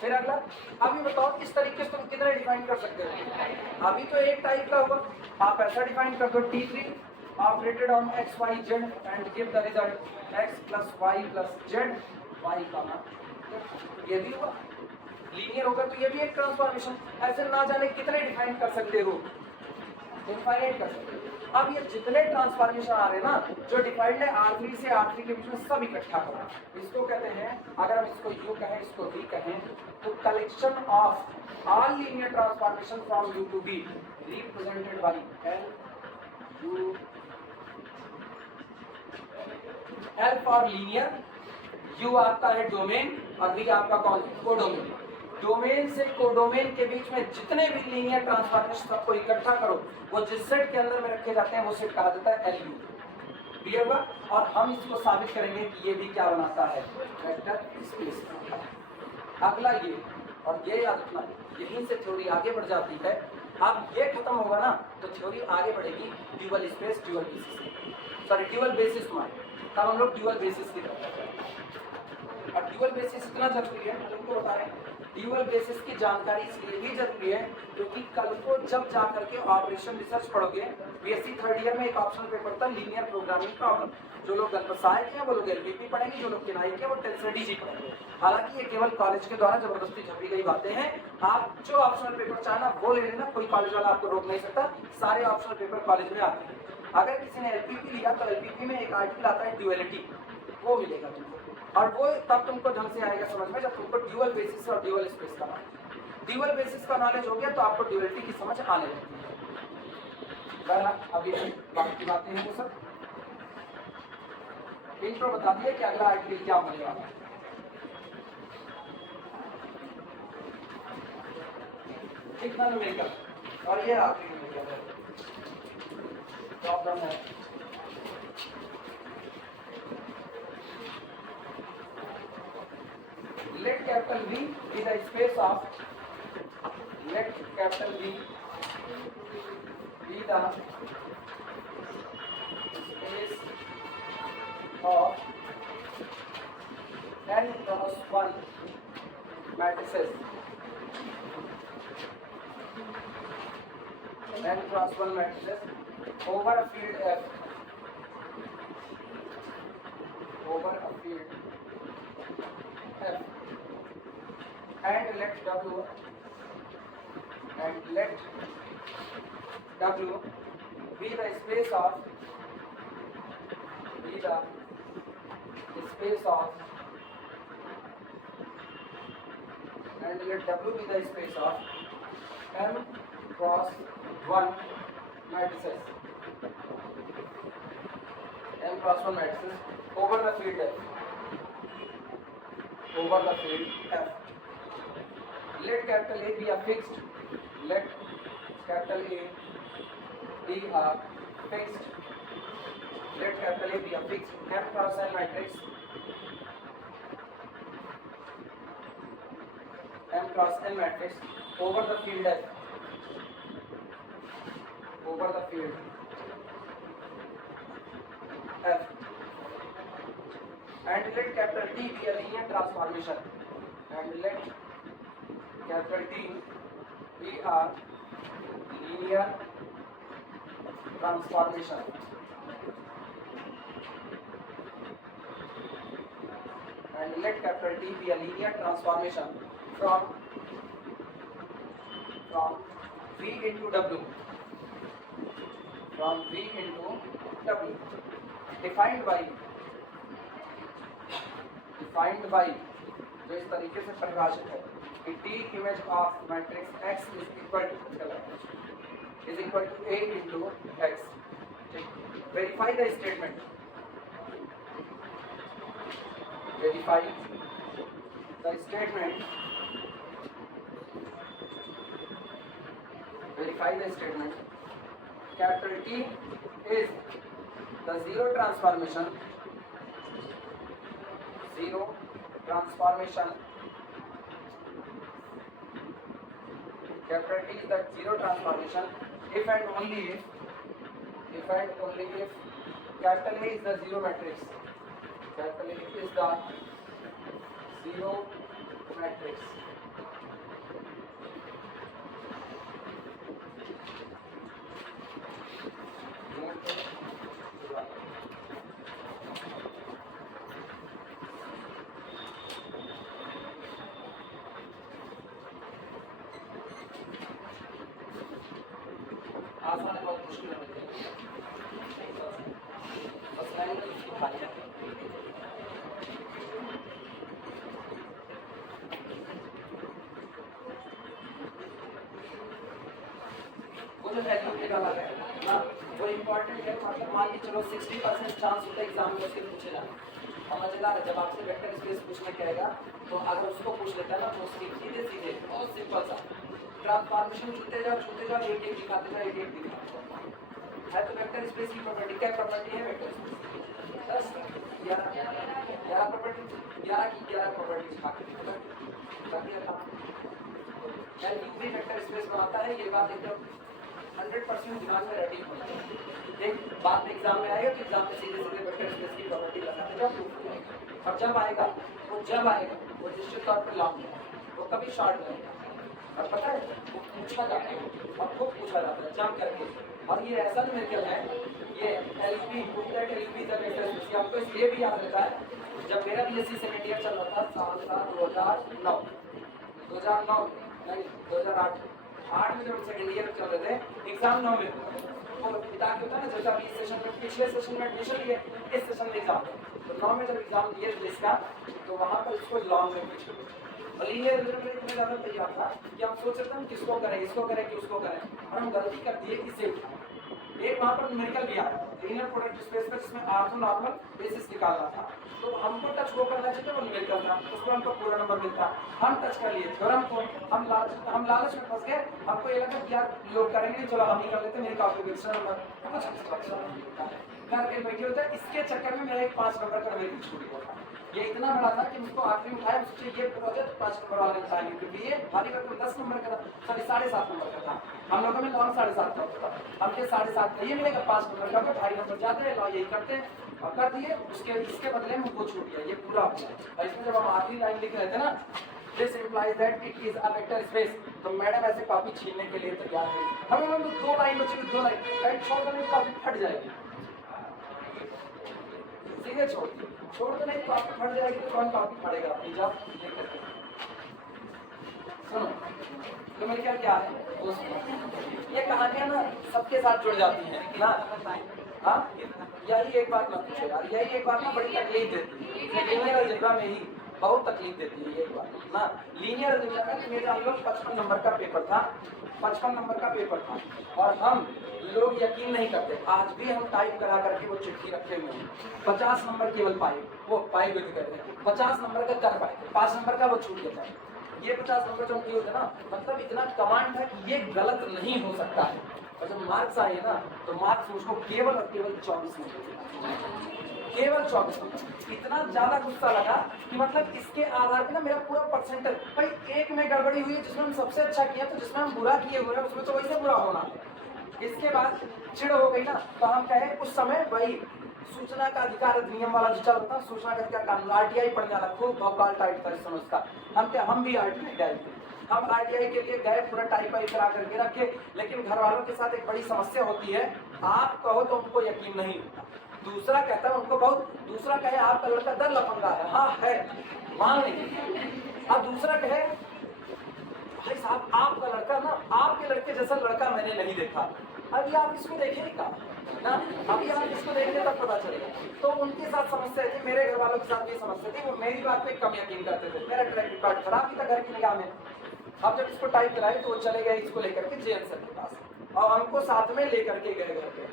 फिर अगला, अब ये बताओ इस तरीके से तुम कितने डिफाइन कर सकते हो? अभी तो एक टाइप का होगा, आप ऐसा डिफाइन कर दो T3 operated on x y z and give the result x plus y plus z y का मान, ये भी होगा लीनियर होगा, तो ये भी एक ट्रांसफॉर्मेशन। ऐसे ना जाने कितने डिफाइन कर सकते हो, इनफाइनाइट कर सकते हो। अब ये जितने ट्रांसफॉर्मेशन आ रहे हैं ना, जो डिफाइंड है R3 से R3 के बीच में, सब इकट्ठा करो। इसको कहते हैं, अगर हम इसको U कहें, इसको V कहें, तो collection of all linear transformation from U to V represented by L for linear, U आपका है डोमेन और V आपका कौन है? कोडोमेन। डोमेन से कोडोमेन के बीच में जितने भी लीनियर ट्रांसफॉर्मेशन सबको इकट्ठा करो, वो जिस सेट के अंदर में रखे जाते हैं वो सेट कहा जाता है LU। क्लियर हुआ? और हम इसको साबित करेंगे कि ये भी क्या बनाता है? Vector space. अगला ये, और ये याद रखना, यहीं से थ्योरी आगे बढ़ जाती है। अब ये खत्म होगा ना तो थ्योरी आगे बढ़ेगी dual space dual basis, sorry dual basis में। तब हम लोग ड्यूअल बेसिस की तरफ, और ड्यूअल बेसिस इतना जरूरी है, तुमको बता रहे हैं ड्यूअल बेसिस की जानकारी इसलिए भी जरूरी है क्योंकि कल को जब जा करके ऑपरेशन रिसर्च पढ़ोगे, बीएससी थर्ड ईयर में एक ऑप्शनल पेपर था लीनियर प्रोग्रामिंग प्रॉब्लम। जो लोग गणपसाय के हैं वो लोग एलपीपी पढ़ेंगे, जो लोग किनाई के वो टेंसडीजी पढ़ेंगे। हालांकि ये केवल कॉलेज के द्वारा जबरदस्ती छपी गई बातें हैं। आप जो ऑप्शनल पेपर चाहना वो ले लेना, कोई कॉलेज वाला आपको रोक नहीं सकता, सारे ऑप्शनल पेपर कॉलेज में आते हैं। अगर किसी ने एलपीपी लिया तो एलपीपी में एक आर्टिकल आता है ड्यूअलिटी, वो मिलेगा तुमको, और वो तब तुमको ढंग से आएगा समझ में जब तुमको ड्यूअल बेसिस और ड्यूअल स्पेस का ड्यूअल बेसिस का नॉलेज हो गया तो आपको ड्यूअलिटी की समझ आने लगती है। बहरहाल अभी बाकी की बातें हैं वो सब इंट्रो बता दिए कि अगला आर्टिकल क्या होने वाला है। कितना न्यूमेरिकल, और ये आखिरी न्यूमेरिकल प्रॉब्लम है। Let capital V be the space of, let capital V be the space of n cross 1 matrices, n cross 1 matrices over a field F, over a field F, and let W be the space of, be the space of, and let W be the space of M cross 1 matrices, M cross 1 matrices over the field F, over the field F. Let capital A be a fixed, let capital A be a fixed, let capital A be a fixed M cross N matrix, M cross N matrix over the field F, over the field F, and let capital T be a linear transformation, and let capital T be a linear transformation, and let capital T be a linear transformation from V into W, from V into W, defined by जो इस तरीके से परिभाषित है कि T image of matrix X is equal to A into X. Verify the statement. Verify the statement. Verify the statement. Capital T is the zero transformation. Zero transformation. Capital T is the zero transformation if and only if capital A is the zero matrix. Capital A is the zero matrix. मुश्किल हो जाएगी। बस लाइन में इसकी खाली है। वो जो वैल्यू निकाला है ना, वो इम्पोर्टेंट है। मतलब मान के चलो 60% चांस होता है एग्जाम में उसके पूछे जाना। समझदार है, जब आपसे वेक्टर स्पेस पूछने कहेगा तो अगर उसको पूछ लेता है ना तो उसकी सीधे सीधे बहुत सिंपल सा ट्रांसफॉर्मेशन छूते जाओ एक एक दिखाते जाओ, एक एक दिखाते जाओ। है तो वेक्टर स्पेस की प्रॉपर्टी क्या प्रॉपर्टी है वेक्टर स्पेस 10 11 प्रॉपर्टी 11 की 11 प्रॉपर्टी दिखा के कर दिया था। एलयू भी वेक्टर स्पेस बनाता है, ये बात एकदम 100% दिमाग में रेडी होना चाहिए। एक बात एग्जाम में आएगा तो एग्जाम में सीधे सीधे वेक्टर स्पेस की प्रॉपर्टी लगाते जाओ, प्रूफ हो जाएगा। और जब आएगा वो निश्चित तौर पर लॉन्ग है, वो कभी शॉर्ट नहीं है। और पता है वो पूछा जाता है और खूब पूछा जाता है जम करके। और ये ऐसा न्यूमेरिकल है, ये LP booklet LP the vector space, आपको इसलिए भी याद रहता है। जब मेरा बीएससी सेकेंड ईयर चल रहा था साल था 2009 नहीं 2008 में जब सेकेंड ईयर चल रहे थे, एग्जाम 9 में वो ताकि होता है ना, जैसा अभी सेशन में पिछले सेशन में एडमिशन लिए, इस सेशन में एग्जाम तो 9 में जब एग्जाम दिए इसका तो वहाँ पर इसको लॉन्ग में पूछे। और लीनियर अलजेब्रा इतना ज़्यादा तैयार था कि हम सोच रहे थे हम किसको करें, इसको करें कि उसको करें, और हम गलती कर दिए इसे उठाएं। एक वहाँ पर न्यूमेरिकल भी आया लीनियर प्रोडक्ट स्पेस पर, जिसमें ऑर्थो नॉर्मल बेसिस निकालना था। तो हमको टच वो करना चाहिए, वो न्यूमेरिकल था, उसको हमको पूरा नंबर मिलता। हम टच कर लिए थ्योरम को, हम लालच में फंस गए। हमको ये लगा कि यार लोग करेंगे, चलो हम ही कर लेते, मेरी कॉपी में एक्स्ट्रा नंबर कुछ करके बैठे होता है। इसके चक्कर में मेरा एक 5 नंबर का नंबर छूट गया था। ये इतना बड़ा था कि मुझको आखिरी में उठाया, सोचे ये प्रोजेक्ट 5 नंबर वाले चाहिए, क्योंकि ये भारी वर्ग 10 नंबर का था, सॉरी 7.5 नंबर का था। हम लोगों में लॉन्ग 7.5 का था, हमके 7.5 का ये मिलेगा, 5 नंबर का, 2.5 नंबर जाते हैं, यही करते हैं और कर दिए। उसके इसके बदले में हमको छूट गया, ये पूरा हो गया। और इसमें जब हम आखिरी लाइन लिख रहे थे ना, this implies that it is a vector space, तो मैडम ऐसे कॉपी छीनने के लिए तैयार है। हमें 2 लाइन बची, 2 लाइन टाइप छोड़ देने कॉपी फट जाएगी, सीधे छोड़ तो नहीं, कॉपी फट जाएगी तो कौन कॉपी फाड़ेगा अपनी जाओ। सुनो न्यूमेरिकल क्या है, ये कहानियां ना सबके साथ जुड़ जाती हैं ना। हाँ यही एक बात मत पूछो यार, यही एक बात ना बड़ी तकलीफ देती है लीनियर अलजेब्रा में ही, बहुत तकलीफ देती है ये बात ना। लीनियर अलजेब्रा में मेरा हम लोग 55 नंबर का पेपर था, 55 नंबर का पेपर था, और हम लोग यकीन नहीं करते, आज भी हम टाइप करा करके वो चिट्ठी रखे हुए हैं। 50 नंबर केवल पाए, वो पाए हुए थे कहते हैं, 50 नंबर का कर पाए थे, 5 नंबर का वो छूट गया था। ये 50 नंबर जो किए होते ना, मतलब इतना कमांड था कि ये गलत नहीं हो सकता है। और जब मार्क्स आए ना तो मार्क्स उसको केवल और केवल 24 नंबर, केवल 24 नंबर। इतना ज्यादा गुस्सा लगा कि मतलब इसके आधार पे ना मेरा पूरा परसेंटेज, भाई एक में गड़बड़ी हुई है जिसमें हम सबसे अच्छा किया, तो जिसमें हम बुरा किए हुए हैं उसमें तो वैसे बुरा होना है। इसके बाद चिड़ हो गई ना, तो हम कहे उस समय भाई सूचना का अधिकार अधिनियम वाला जो चल रहा था, सूचना का अधिकार कानून आरटीआई पढ़ने वाला, खूब भौकाल टाइट था इस समय उसका। हम भी आरटीआई गए थे, हम आरटीआई के लिए गए, पूरा टाइप वाइप करा करके रखे। लेकिन घर वालों के साथ एक बड़ी समस्या होती है, आप कहो तो उनको यकीन नहीं होता, दूसरा कहता है उनको बहुत, दूसरा कहे आपका लड़का दर लफंगा है, हाँ है, मान लीजिए। अब दूसरा कहे भाई साहब आपका लड़का ना, आपके लड़के जैसा लड़का मैंने नहीं देखा। अभी आप इसको देखे नहीं कहा ना, अभी आप इसको देखने तक पता चलेगा। तो उनके साथ समस्या थी, मेरे घर वालों के साथ भी समस्या थी, वो मेरी बात पे कम यकीन करते थे। मेरा ट्रैक रिकॉर्ड खराब ही था घर की निगाह में। अब जब इसको टाइप कराए तो वो चले गए इसको लेकर के जेएन सर के पास, और हमको साथ में लेकर के गए, घर पे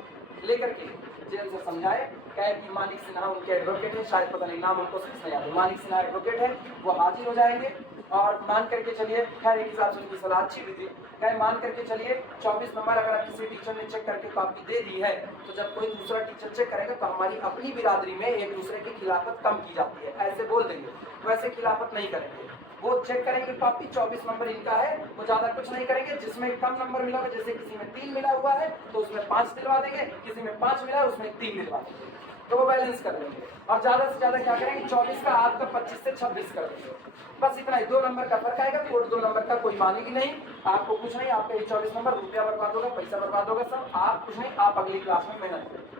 लेकर के जेएन सर समझाए, कहे कि मानिक सिन्हा उनके एडवोकेट है, शायद पता नहीं नाम उनको नहीं याद है, मानिक सिन्हा एडवोकेट है, वो हाजिर हो जाएंगे और मान करके चलिए। खैर एक हिसाब से उनकी सलाह अच्छी भी थी, कहे मान करके चलिए 24 नंबर अगर किसी टीचर ने चेक करके कॉपी दे दी है, तो जब कोई दूसरा टीचर चेक करेगा तो हमारी अपनी बिरादरी में एक दूसरे की खिलाफत कम की जाती है, ऐसे बोल देंगे। वैसे खिलाफत नहीं करेंगे, वो चेक करेंगे कॉपी 24 नंबर इनका है, वो ज्यादा कुछ नहीं करेंगे। जिसमें कम नंबर मिला है, जैसे किसी में 3 मिला हुआ है तो उसमें 5 दिलवा देंगे, किसी में 5 मिला है उसमें 3 दिलवा देंगे, तो वो बैलेंस कर लेंगे। और ज्यादा से ज्यादा क्या करेंगे, 24 का आध का 25 से 26 कर देंगे, बस इतना ही। 2 नंबर का फर्क आएगा, तो 2 नंबर का कोई मानेगी नहीं, आपको कुछ नहीं, आपका 24 नंबर, रुपया बर्बाद होगा, पैसा बर्बाद होगा, सब आप कुछ नहीं, आप अगली क्लास में मेहनत करेंगे।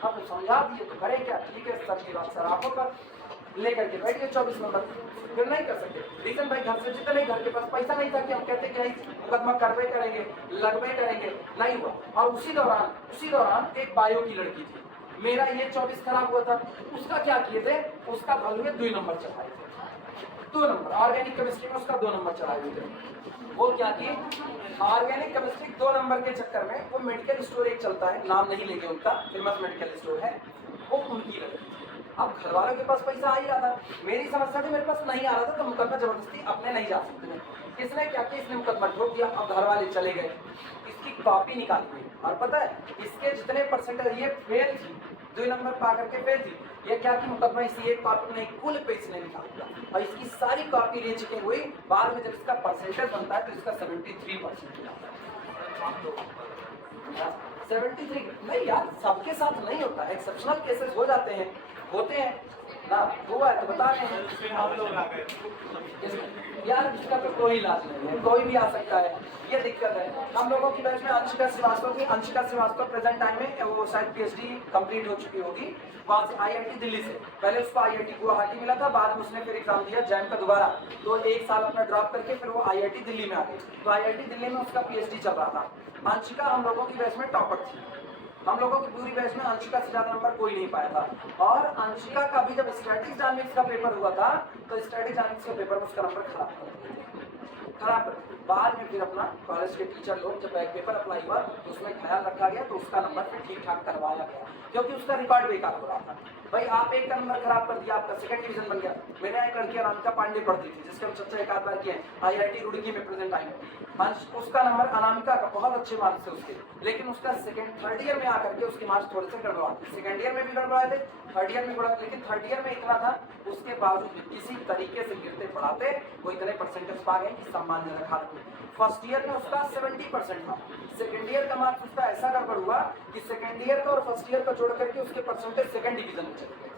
आप समझा दिए तो करें क्या, ठीक है सर की बात सर आपको कर, लेकर के बैठ गए 24 नंबर, फिर नहीं कर सकते। रीजन भाई घर से जितने घर के पास पैसा नहीं था कि हम कहते कि नहीं मुकदमा करवे करेंगे, लगवे करेंगे, नहीं हुआ। और उसी दौरान एक बायो की लड़की थी, मेरा ये 24 खराब हुआ था, उसका क्या किए थे, उसका भालू में 2 नंबर चढ़ाए थे, 2 नंबर ऑर्गेनिक केमिस्ट्री में उसका 2 नंबर चढ़ाए हुए थे। वो क्या किए, ऑर्गेनिक केमिस्ट्री 2 नंबर के चक्कर में वो मेडिकल स्टोर एक चलता है, नाम नहीं लेंगे उनका, फेमस मेडिकल स्टोर है, वो उनकी लड़की। अब घर वालों के पास पैसा आ ही रहा था, मेरी समस्या थी मेरे पास नहीं आ रहा था, तो मुकदमा जबरदस्ती अपने नहीं जा सकते। किसने क्या किया, इसने मुकदमा ठोक दिया। अब घर वाले चले गए, इसकी कॉपी निकाली गई, और पता है इसके जितने परसेंटेज, ये फेल थी, 2 नंबर पा करके फेल थी। ये क्या कि मुकदमा इसी एक कॉपी नहीं कुल पे इसने निकाल दिया, और इसकी सारी कॉपी रे चेकिंग हुई। बाद में जब इसका परसेंटेज बनता है तो इसका 73% आता है। 73 नहीं यार, सबके साथ नहीं होता, एक्सेप्शनल केसेस हो जाते हैं, होते हैं ना, हुआ है तो बता रहे हैं। हम लोग आ गए यार इसका तो कोई इलाज नहीं है, कोई भी आ सकता है, ये दिक्कत है। हम लोगों की बैच में अंशिका श्रीवास्तव थी, अंशिका श्रीवास्तव प्रेजेंट टाइम में वो शायद पीएचडी कंप्लीट हो चुकी होगी, वहाँ से आईआईटी दिल्ली से, पहले उसको आईआईटी गुवाहाटी मिला था, बाद में उसने फिर एग्जाम दिया जैम का दोबारा, तो 1 साल अपना ड्रॉप करके फिर वो आईआईटी दिल्ली में आ गई, तो आईआईटी दिल्ली में उसका पीएचडी चल रहा था। अंशिका हम लोगों की बैच में टॉपर थी, हम लोगों की पूरी बैच में अंशिका से ज्यादा नंबर कोई नहीं पाया था। और अंशिका का भी जब स्टैटिक्स डायनामिक्स का पेपर हुआ था, तो स्टैटिक्स डायनामिक्स के पेपर में उसका नंबर खराब कर बाद में फिर अपना कॉलेज के टीचर लोग जब बैक पेपर अप्लाई हुआ तो उसमें ख्याल रखा गया, तो उसका नंबर फिर ठीक ठाक करवाया गया, क्योंकि उसका रिकॉर्ड बेकार हो रहा था। भाई आप एक का नंबर खराब कर दिया, आपका सेकंड डिवीजन बन गया। मेरे यहाँ एक लड़की अनामिका पांडे पढ़ती थी, जिसके हम चर्चा एक आध बार किए, आईआईटी रुड़की में प्रेजेंट टाइम में, उसका नंबर अनामिका का बहुत अच्छे मार्क्स थे उसके, लेकिन उसका थर्ड ईयर में आकर के उसके मार्क्स थोड़े से गड़बड़ा, सेकंड ईयर में भी गड़बड़ाए थे, थर्ड ईयर में गड़बड़ा, लेकिन थर्ड ईयर में इतना था, उसके बावजूद भी किसी तरीके से गिरते पढ़ाते वो इतने परसेंटेज पा गए कि सम्मान रखा। फर्स्ट ईयर में उसका 70% था, सेकंड ईयर का मार्क्स उसका ऐसा गड़बड़ हुआ कि सेकंड ईयर का और फर्स्ट ईयर का जोड़ करके उसके परसेंटेज सेकंड डिवीजन में चले गए।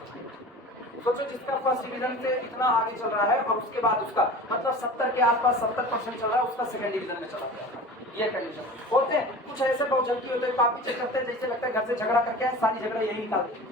सोचो जिसका फर्स्ट डिवीजन से इतना आगे चल रहा है और उसके बाद उसका मतलब 70 के आसपास 70% चल रहा है, उसका सेकंड डिवीजन में चला गया। ये कंडीशन होते हैं, कुछ ऐसे बहुझटकी होते हैं, काफी चेक करते हैं, जैसे लगता है घर से झगड़ा करके आए, सारी झगड़ा यही निकाल देते हैं।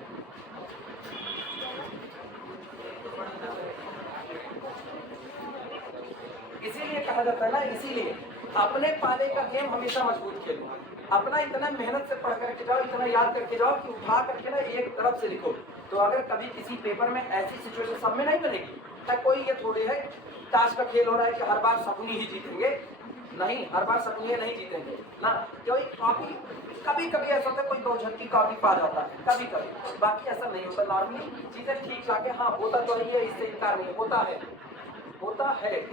इसीलिए कहा जाता है ना, इसीलिए अपने पाले का गेम हमेशा मजबूत खेलो, अपना इतना मेहनत से पढ़ करके जाओ, इतना याद करके जाओ कि उठा करके ना एक तरफ से लिखो, तो अगर कभी किसी पेपर में ऐसी सिचुएशन सब में नहीं बनेगी, कोई ये थोड़ी है ताश का खेल हो रहा है कि हर बार शकुनी ही जीतेंगे, नहीं, हर बार शकुनी नहीं जीतेंगे ना, कोई कॉपी कभी कभी ऐसा होता है, कोई बहुझटकी कॉपी पा जाता है कभी कभी, बाकी ऐसा नहीं होता, नॉर्मली चीजें ठीक जाके हाँ होता तो नहीं है, इससे इनकार नहीं होता है,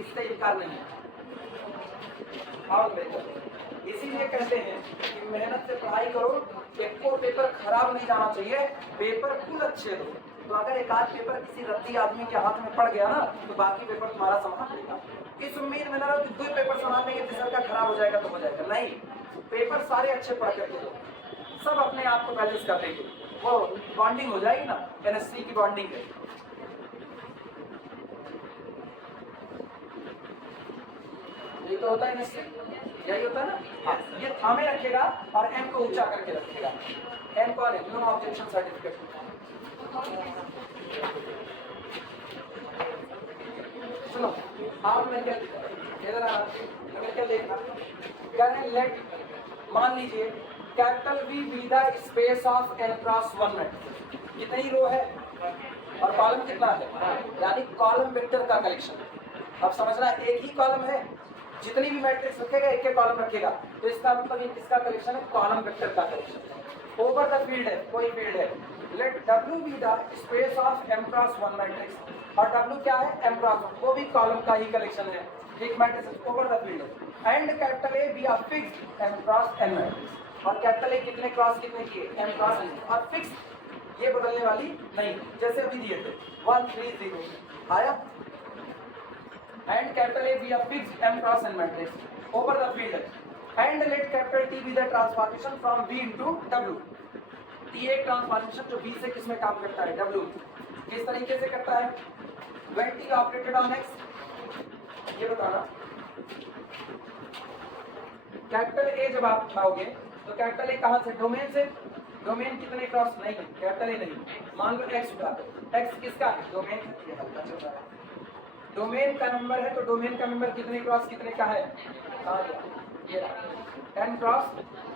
इससे इनकार नहीं है। और इसीलिए कहते हैं कि मेहनत से पढ़ाई करो, एक को पेपर खराब नहीं जाना चाहिए, पेपर कुल अच्छे दो, तो अगर एक आध पेपर किसी रद्दी आदमी के हाथ में पड़ गया ना, तो बाकी पेपर तुम्हारा संभाल लेगा। इस उम्मीद में ना रहो कि 2 पेपर संभाल लेंगे, तीसरा का खराब हो जाएगा तो हो जाएगा, नहीं, पेपर सारे अच्छे पढ़ करके दो, सब अपने आप को बैलेंस कर देंगे, वो बॉन्डिंग हो जाएगी ना, NSC की बॉन्डिंग है। यही तो होता है NSC, यही होता है ना, हाँ, ये थामे रखेगा और M को ऊंचा करके रखेगा, M कौन है, नो ऑब्जेक्शन सर्टिफिकेट। सुनो आप मैं क्या इधर आना, मैं क्या देखना, करें लेट, मान लीजिए capital V the space of n cross 1 matrix, कितनी रो है और कॉलम कितना है, यानी कॉलम वेक्टर का कलेक्शन। अब समझना एक ही कॉलम है, जितनी भी मैट्रिक्स रखेगा एक कॉलम रखेगा, तो इसका मतलब ये किसका कलेक्शन है, कॉलम वेक्टर का कलेक्शन। ओवर द फील्ड है, कोई फील्ड है, let W be the space of m cross 1 matrix, और W क्या है, m क्रॉस 1, वो भी कॉलम का ही कलेक्शन है, एक मैट्रिक्स ओवर द फील्ड है, and capital A be a fixed m cross n matrix, और कैपिटल A कितने क्रॉस कितने किए, m क्रॉस n, और फिक्स ये बदलने वाली नहीं, जैसे अभी दिए थे 1 3 0 आया, and capital A be a fixed m cross n matrix over the field, and let capital T be the transformation from V into W। T एक ट्रांसफॉर्मेशन जो V से किस में काम करता है, W, किस तरीके से करता है, when T operated on X, ये बताना। कैपिटल A जब आप उठाओगे तो कैपिटल A कहाँ से, डोमेन से, डोमेन कितने क्रॉस नहीं है, कैपिटल ए नहीं। मान लो एक्स उठा दो, एक्स किसका है, डोमेन, ये हल्का चल रहा है, डोमेन का नंबर है, तो डोमेन का नंबर कितने क्रॉस कितने का है, ये रहा 10 क्रॉस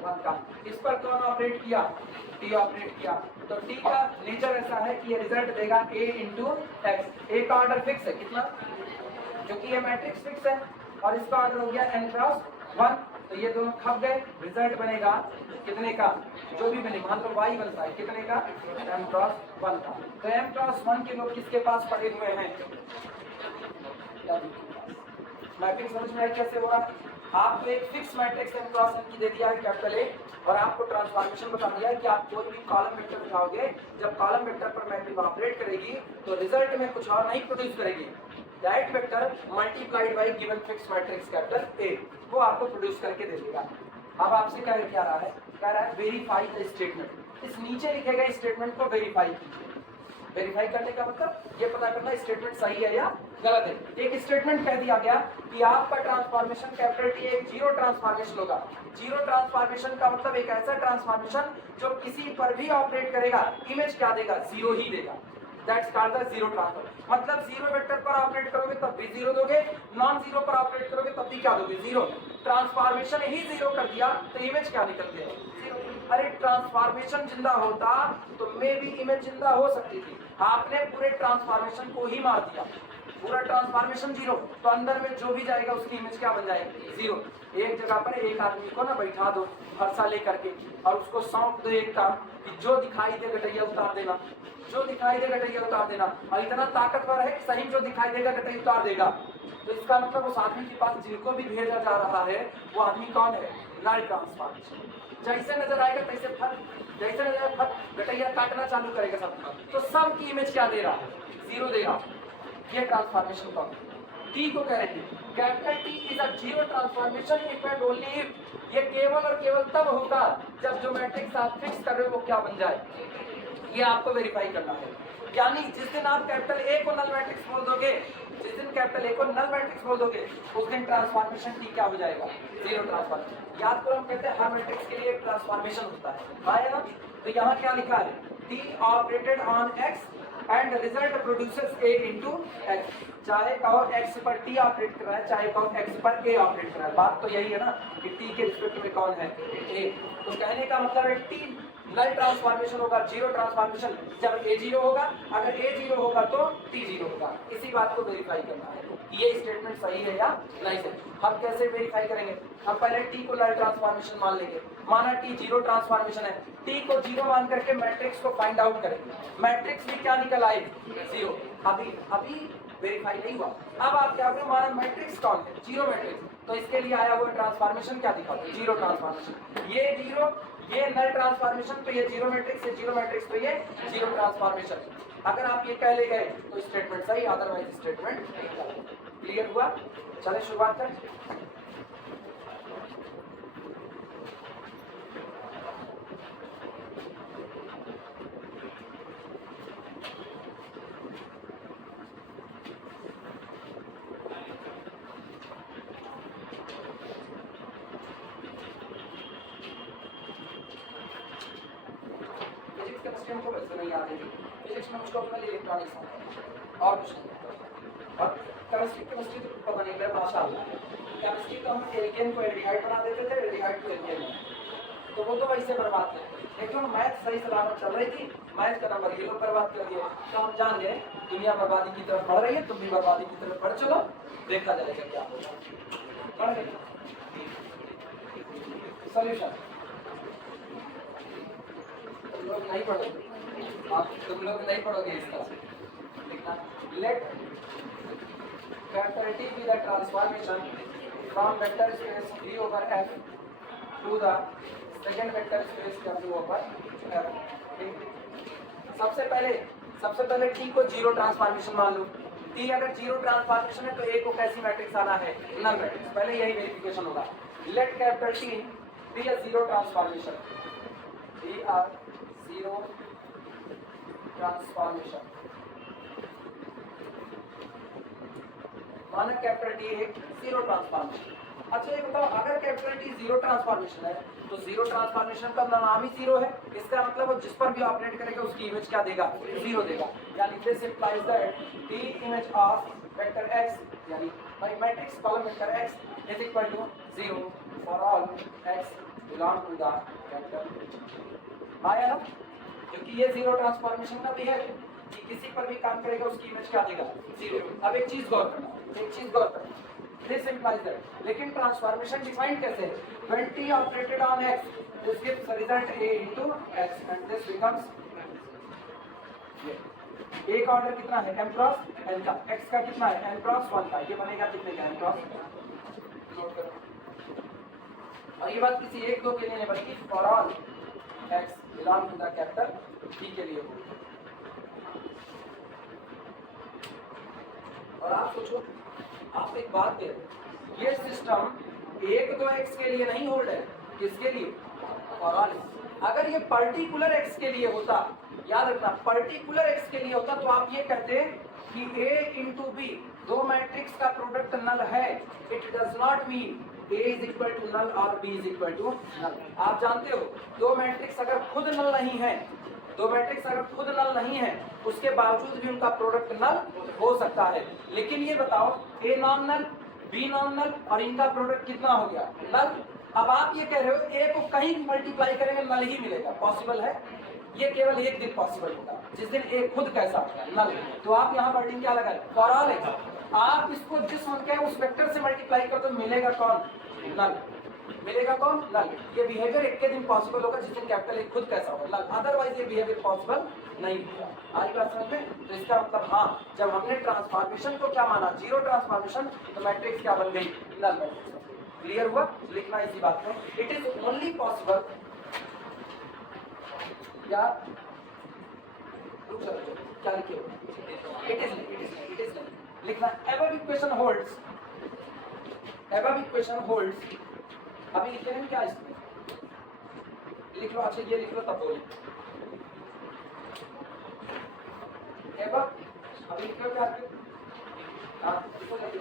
1 का। इस पर कौन ऑपरेट किया, टी ऑपरेट किया, तो टी का नेचर ऐसा है कि ये रिजल्ट देगा a इंटू एक्स। ए का ऑर्डर फिक्स है कितना, क्योंकि ये मैट्रिक्स फिक्स है, और इसका ऑर्डर हो गया n क्रॉस 1, तो ये दोनों खप गए, रिजल्ट बनेगा कितने का, जो भी बने, मान लो y बनता है कितने का, m क्रॉस 1 का। तो m क्रॉस 1 के लोग किसके पास पड़े हुए हैं, मैट्रिक्स समझ में आई कैसे हो रहा है। आपको एक fix matrix m cross n की दे दिया है कैपिटल ए, और आपको ट्रांसफॉर्मेशन बता दिया है कि आप कोई भी कॉलम वेक्टर उठाओगे, जब कॉलम वेक्टर पर मैट्रिक्स ऑपरेट करेगी तो रिजल्ट में कुछ और नहीं प्रोड्यूस करेगी, that vector multiplied by given fix matrix capital ए, वो आपको प्रोड्यूस करके दे देगा। अब आपसे क्या रहा है, कह रहा है वेरीफाई द स्टेटमेंट, इस नीचे लिखे गए स्टेटमेंट को वेरीफाई कीजिए। वेरीफाई करने का मतलब ये पता करना स्टेटमेंट सही है या गलत है। एक स्टेटमेंट कह दिया गया कि आपका ट्रांसफॉर्मेशन कैपिटल टी एक जीरो ट्रांसफॉर्मेशन होगा। जीरो ट्रांसफॉर्मेशन का मतलब एक ऐसा ट्रांसफॉर्मेशन जो किसी पर भी ऑपरेट करेगा, इमेज क्या देगा, जीरो ही देगा, that's called the zero transform. मतलब जीरो वेक्टर पर ऑपरेट करोगे तब भी जीरो दोगे, नॉन जीरो पर ऑपरेट करोगे तब भी क्या दोगे, जीरो। ट्रांसफॉर्मेशन ही जीरो कर दिया तो इमेज क्या निकलती है, जीरो। अरे ट्रांसफॉर्मेशन जिंदा होता तो मे भी इमेज जिंदा हो सकती थी, आपने पूरे ट्रांसफॉर्मेशन को ही मार दिया, पूरा ट्रांसफॉर्मेशन जीरो, तो अंदर में जो भी जाएगा उसकी इमेज क्या बन जाएगी, जीरो। एक जगह पर एक आदमी को ना बैठा दो फरसा लेकर के, और उसको सौंप दो एक काम कि जो दिखाई दे गटैया उतार देना, जो दिखाई दे गटैया उतार देना, और इतना ताकतवर है कि सही जो दिखाई देगा गटैया उतार देगा। तो इसका मतलब उस आदमी के पास जिनको भी भेजा जा रहा है वो आदमी कौन है, नल ट्रांसफॉर्मेशन। जैसे नजर आएगा तैसे फट, जैसे नजर फट गटैया काटना चालू करेगा सब, तो सब की इमेज क्या दे रहा है, जीरो देगा। ये ट्रांसफॉर्मेशन का टी को कह रहे हैं capital T is a zero transformation if and only if, ये केवल और केवल तब होगा जब जो मैट्रिक्स आप फिक्स कर रहे हो वो क्या बन जाए, ये आपको वेरीफाई करना है। यानी जिस दिन आप कैपिटल ए को नल मैट्रिक्स बोल दोगे, जिस दिन कैपिटल ए को नल मैट्रिक्स बोल दोगे, उस दिन ट्रांसफॉर्मेशन टी क्या हो जाएगा, जीरो ट्रांसफॉर्मेशन। याद करो हम कहते हैं हर मैट्रिक्स के लिए एक ट्रांसफॉर्मेशन होता है ना। तो यहाँ क्या लिखा है, T operated on x and result produces A into x. चाहे कहो एक्स पर टी ऑपरेट कर रहा है, चाहे कहो एक्स पर ए ऑपरेट कर रहा है, बात तो यही है ना कि टी के रिस्पेक्ट में कौन है, ए। तो कहने का मतलब है टी नल ट्रांसफॉर्मेशन होगा, जीरो ट्रांसफॉर्मेशन जब ए जीरो होगा, अगर ए जीरो होगा तो टी जीरो होगा। इसी बात को वेरीफाई करना है ये स्टेटमेंट सही है या नहीं है। हम कैसे वेरीफाई करेंगे, हम पहले टी को नल ट्रांसफॉर्मेशन मान लेंगे, माना टी जीरो ट्रांसफॉर्मेशन है, टी को जीरो मान करके मैट्रिक्स को फाइंड आउट करेंगे, मैट्रिक्स भी क्या निकल आए, जीरो। अभी वेरीफाई नहीं हुआ, अब आप क्या करें, माना मैट्रिक्स कौन है, जीरो मैट्रिक्स, तो इसके लिए आया हुआ ट्रांसफॉर्मेशन क्या दिखा, जीरो ट्रांसफॉर्मेशन। ये जीरो, ये नल ट्रांसफॉर्मेशन, तो ये जीरो मैट्रिक्स है, जीरो मैट्रिक्स तो ये जीरो ट्रांसफॉर्मेशन। अगर आप ये कह ले गए तो स्टेटमेंट सही, अदरवाइज स्टेटमेंट क्लियर हुआ। चले शुरुआत करें। को वैसे नहीं आती थी, फिजिक्स में मुझको अपना इलेक्ट्रॉनिक्स आता और कुछ नहीं। और केमिस्ट्री तो पता नहीं मेरा माशाल्लाह, केमिस्ट्री तो हम एल्केन को एल्डिहाइड बना देते थे, एल्डिहाइड को एल्केन, तो वो तो वैसे बर्बाद थे। लेकिन मैथ सही सलामत चल रही थी, मैथ का नंबर ये लोग बर्बाद कर दिए, तो हम जान गए दुनिया बर्बादी की तरफ बढ़ रही है, तुम भी बर्बादी की तरफ बढ़ चलो, देखा जाएगा क्या होगा। सॉल्यूशन तुम लोग नहीं पढ़ोगे, तुम लोग नहीं पढ़ोगे इसका, लिखना let capital T be the transformation from vector space V over F to the second vector space W over F। सबसे पहले T को जीरो ट्रांसफॉर्मेशन मान लो। T अगर जीरो ट्रांसफॉर्मेशन है तो A को कैसी मैट्रिक्स आना है, नल मैट्रिक्स। पहले यही वेरिफिकेशन होगा। Let capital T be a zero transformation, be a zero transformation. माना कैपिटल टी एक जीरो ट्रांसफॉर्मेशन। अच्छा ये बताओ, अगर कैपिटल टी जीरो ट्रांसफॉर्मेशन है तो जीरो ट्रांसफॉर्मेशन का नाम ही जीरो है, इसका मतलब वो जिस पर भी ऑपरेट करेगा उसकी इमेज क्या देगा, जीरो देगा। यानी this implies that the image of vector x यानी by matrix column vector x is equal to 0 for all x belong to the vector. आया ना, क्योंकि ये जीरो ट्रांसफॉर्मेशन का भी है कि किसी पर भी काम करेगा उसकी इमेज क्या देगा, जीरो। अब एक चीज गौर करना, दिस इंप्लाइज दैट, लेकिन ट्रांसफॉर्मेशन डिफाइंड कैसे है, when t operated on x this gives the result a into x and this becomes a का ऑर्डर कितना है m क्रॉस n का, x का कितना है n क्रॉस 1 का, ये बनेगा कितने का m क्रॉस, नोट करो। और ये बात किसी एक दो के लिए नहीं बल्कि for all x belong to the capital t के लिए होगी। और आप सोचो, आप एक बात दे, ये सिस्टम एक दो x के लिए नहीं होल्ड है, किसके लिए, फॉर ऑल। अगर ये पर्टिकुलर x के लिए होता, याद रखना पर्टिकुलर x के लिए होता, तो आप ये कहते कि a इंटू बी दो मैट्रिक्स का प्रोडक्ट नल है। It does not mean a is equal to null और b is equal to null. आप जानते हो दो मैट्रिक्स अगर खुद नल नहीं है, दो मैट्रिक्स अगर खुद नल नहीं है उसके बावजूद भी उनका प्रोडक्ट नल हो सकता है। लेकिन ये बताओ a non null b non null और इनका प्रोडक्ट कितना हो गया, नल। अब आप ये कह रहे हो a को कहीं मल्टीप्लाई करेंगे नल ही मिलेगा, पॉसिबल है? ये केवल एक दिन पॉसिबल होगा जिस दिन a खुद कैसा होगा, नल। तो आप यहाँ वर्डिंग क्या लगाए, फॉर ऑल x। आप इसको जिस संख्या है उस वेक्टर से मल्टीप्लाई कर तो मिलेगा कौन, नल। मिलेगा कौन, नल। ये बिहेवियर एक के दिन पॉसिबल होगा जिस दिन कैपिटल ए खुद कैसा होगा, नल। अदरवाइज ये बिहेवियर पॉसिबल नहीं होगा। आज बात समझ में? तो इसका मतलब हाँ, जब हमने ट्रांसफॉर्मेशन को क्या माना, जीरो ट्रांसफॉर्मेशन, तो मैट्रिक्स क्या बन गई, नल मैट्रिक्स। क्लियर हुआ? लिखना इसी बात में, इट इज ओनली पॉसिबल, या क्या लिखे, इट इज लिखना above equation holds, above equation holds। अभी लिखे हैं क्या, इसमें लिख लो। अच्छा ये लिख लो तब बोले above, अभी लिख लो क्या, हाँ लिखो जल्दी।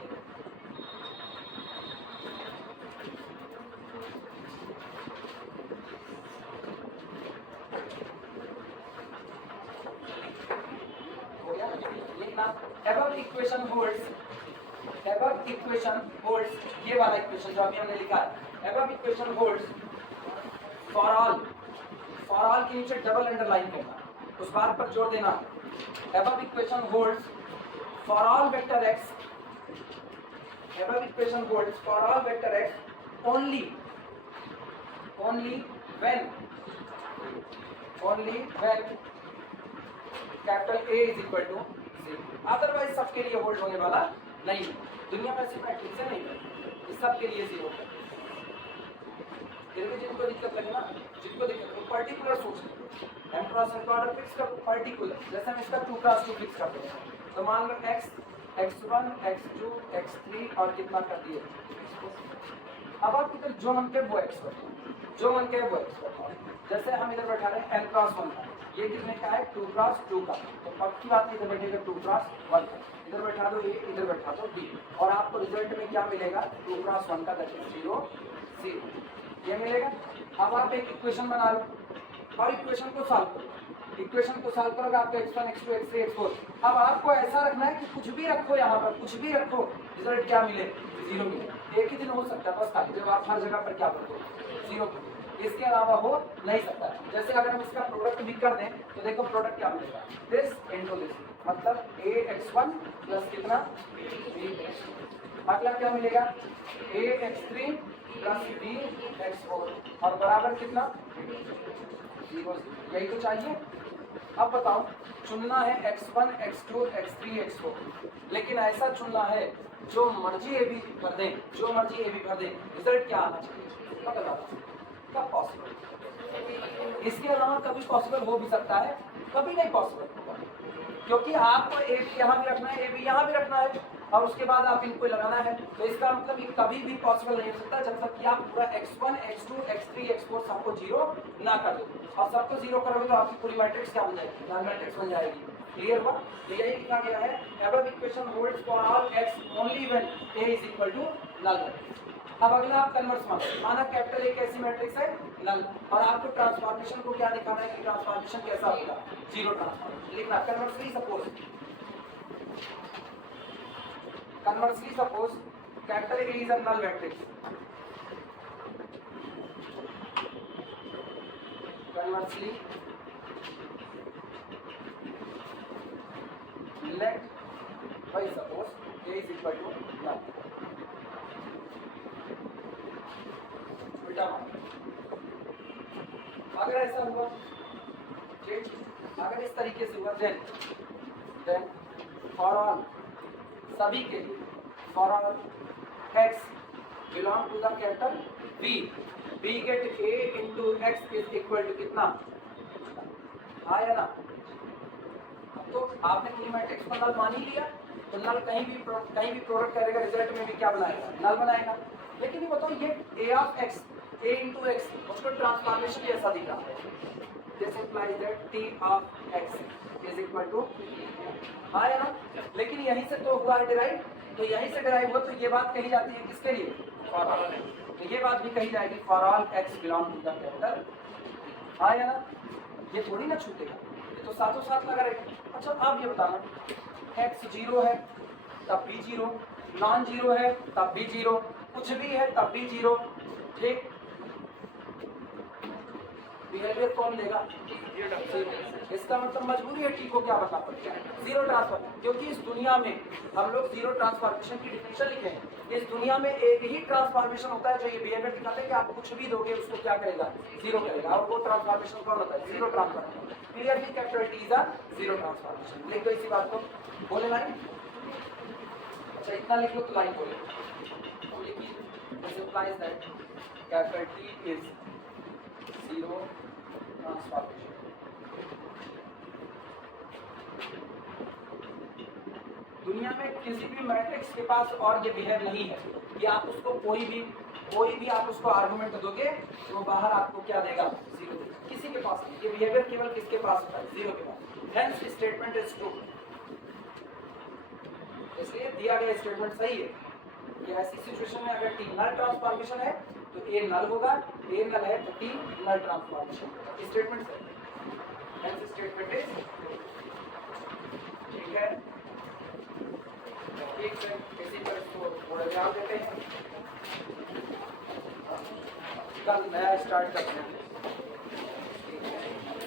above equation holds, above equation holds, ये वाला इक्वेशन जो अभी हमने लिखा है, above equation holds for all, for all के नीचे डबल अंडरलाइन करना, उस बात पर जोर देना। above equation holds for all vector x, above equation holds for all vector x only, only when capital A is equal to, otherwise सबके लिए होल्ड होने वाला नहीं। दुनिया में सिर्फ मैट्रिक्स है नहीं, इस सबके लिए जीरो है। फिर भी जिनको दिक्कत लगे ना, जिनको दिक्कत है पर्टिकुलर सोच एम क्रॉस एन का ऑर्डर फिक्स कर, पर्टिकुलर। जैसे हम इसका 2 क्रॉस 2 फिक्स करते हैं, तो मान लो x, x1, x2, x3 और कितना कर दिए। अब आप इधर जो मन के वो x कर, जो मन के वो x कर। जैसे हम इधर बैठा रहे हैं n क्रॉस 1 का, ये कितने का है, 2 क्रॉस 2 का, तो पक्की बात है इधर बैठेगा 2 क्रॉस 1 का। इधर बैठा दो a, इधर बैठा दो b, और आपको रिजल्ट में क्या मिलेगा, 2 क्रॉस 1 का, दैट इज 0 0, ये मिलेगा। अब आप एक इक्वेशन बना लो और इक्वेशन को सॉल्व करो, इक्वेशन को सॉल्व करोगे आपको x1, x2, x3, x4। अब आपको ऐसा रखना है कि कुछ भी रखो, यहाँ पर कुछ भी रखो, रिजल्ट क्या मिले, 0 मिले। एक ही दिन हो सकता है बस खाली, जब आप हर जगह पर क्या करो, 0, इसके अलावा हो नहीं सकता। जैसे अगर हम इसका प्रोडक्ट भी कर दें तो देखो प्रोडक्ट क्या मिलेगा, दिस इनटू दिस, मतलब ax1 प्लस कितना b। अगला क्या मिलेगा, ax3 प्लस bx4 और बराबर कितना, 0। यही तो चाहिए। अब बताओ, चुनना है x1, x2, x3, x4, लेकिन ऐसा चुनना है जो मर्जी ए भी भर दें, जो मर्जी ए भी भर दें, रिजल्ट क्या आना चाहिए, कब बताओ, कब पॉसिबल। इसके अलावा कभी पॉसिबल हो भी सकता है, कभी नहीं पॉसिबल होगा, क्योंकि आपको ए भी यहाँ भी रखना है, ए भी यहाँ भी रखना है, और उसके बाद आप इनको लगाना है। तो इसका मतलब ये कभी भी पॉसिबल नहीं हो सकता जब तक कि आप पूरा x1, x2, x3, x4 सबको 0 ना कर दो। और सबको 0 करोगे तो आपकी पूरी मैट्रिक्स क्या बन जाएगी, नल मैट्रिक्स बन जाएगी। क्लियर हुआ? तो यही लिखा गया है, above equation holds for all x only when a is equal to null matrix. अब अगला आप कन्वर्स माना कैपिटल ए कैसी मैट्रिक्स है, नल, और आपको ट्रांसफॉर्मेशन को क्या दिखाना है कि ट्रांसफॉर्मेशन कैसा होगा, जीरो ट्रांसफॉर्मेशन लिखना। Conversely suppose capital A is a null matrix, conversely let y suppose a is equal to null, उल्टा मान। अगर ऐसा हुआ, अगर इस तरीके से हुआ, then for all, सभी के लिए, for all x belong to the capital B, we get a into x is equal to कितना आया ना। तो आपने पूरी मैट्रिक्स को नल मान ही लिया, तो नल कहीं भी प्रोडक्ट करेगा, रिजल्ट में भी क्या बनाएगा, नल बनाएगा। लेकिन ये बताओ, ये a of x, a into x, उसको ट्रांसफॉर्मेशन कैसा दिखा, this implies that t of x is equal to आया ना। लेकिन यहीं से तो हुआ डिराइव, तो यहीं से डिराइव हुआ, तो ये बात कही जाती है किसके लिए, फॉर ऑल। तो ये बात भी कही जाएगी for all x belong to the capital, आया ना। ये थोड़ी ना छूटेगा, ये तो साथों साथ लगा रहेगा। अच्छा अब ये बताना, x जीरो है तब भी जीरो, नॉन जीरो है तब भी जीरो, कुछ भी है तब भी जीरो, ठीक। बिहेवियर कौन लेगा, इसका मतलब मजबूरी है टी को क्या बनना पड़ेगा, जीरो ट्रांसफर। क्योंकि इस दुनिया में हम लोग जीरो ट्रांसफॉर्मेशन की डिफिनेशन लिखे हैं, इस दुनिया में एक ही ट्रांसफॉर्मेशन होता है जो ये बिहेवियर दिखाता है कि आप कुछ भी दोगे उसको क्या करेगा, जीरो करेगा, और वो ट्रांसफॉर्मेशन कौन होता है, zero transformation. Clearly capital T is a zero transformation. लिख दो इसी बात को, बोले लाइन। अच्छा इतना लिख लो तो लाइन बोले, तो लिखिए, this implies that capital T is zero transformation. दुनिया में किसी भी मैट्रिक्स के पास और ये बिहेव नहीं है कि आप उसको कोई भी आप उसको आर्गुमेंट दोगे तो वो बाहर आपको क्या देगा, जीरो देगा। किसी के पास नहीं, ये बिहेवियर केवल किसके पास होता है, जीरो के पास। हेंस स्टेटमेंट इज ट्रू, इसलिए दिया गया स्टेटमेंट सही है कि ऐसी सिचुएशन में अगर टी नल ट्रांसफॉर्मेशन है तो ए नल होगा, ए नल है तो टी नल ट्रांसफॉर्मेशन होगा। स्टेटमेंट सही, हेंस स्टेटमेंट इज, ठीक है। ठीक है, इसी पर इसको थोड़ा ध्यान देते हैं, कल नया स्टार्ट करते हैं।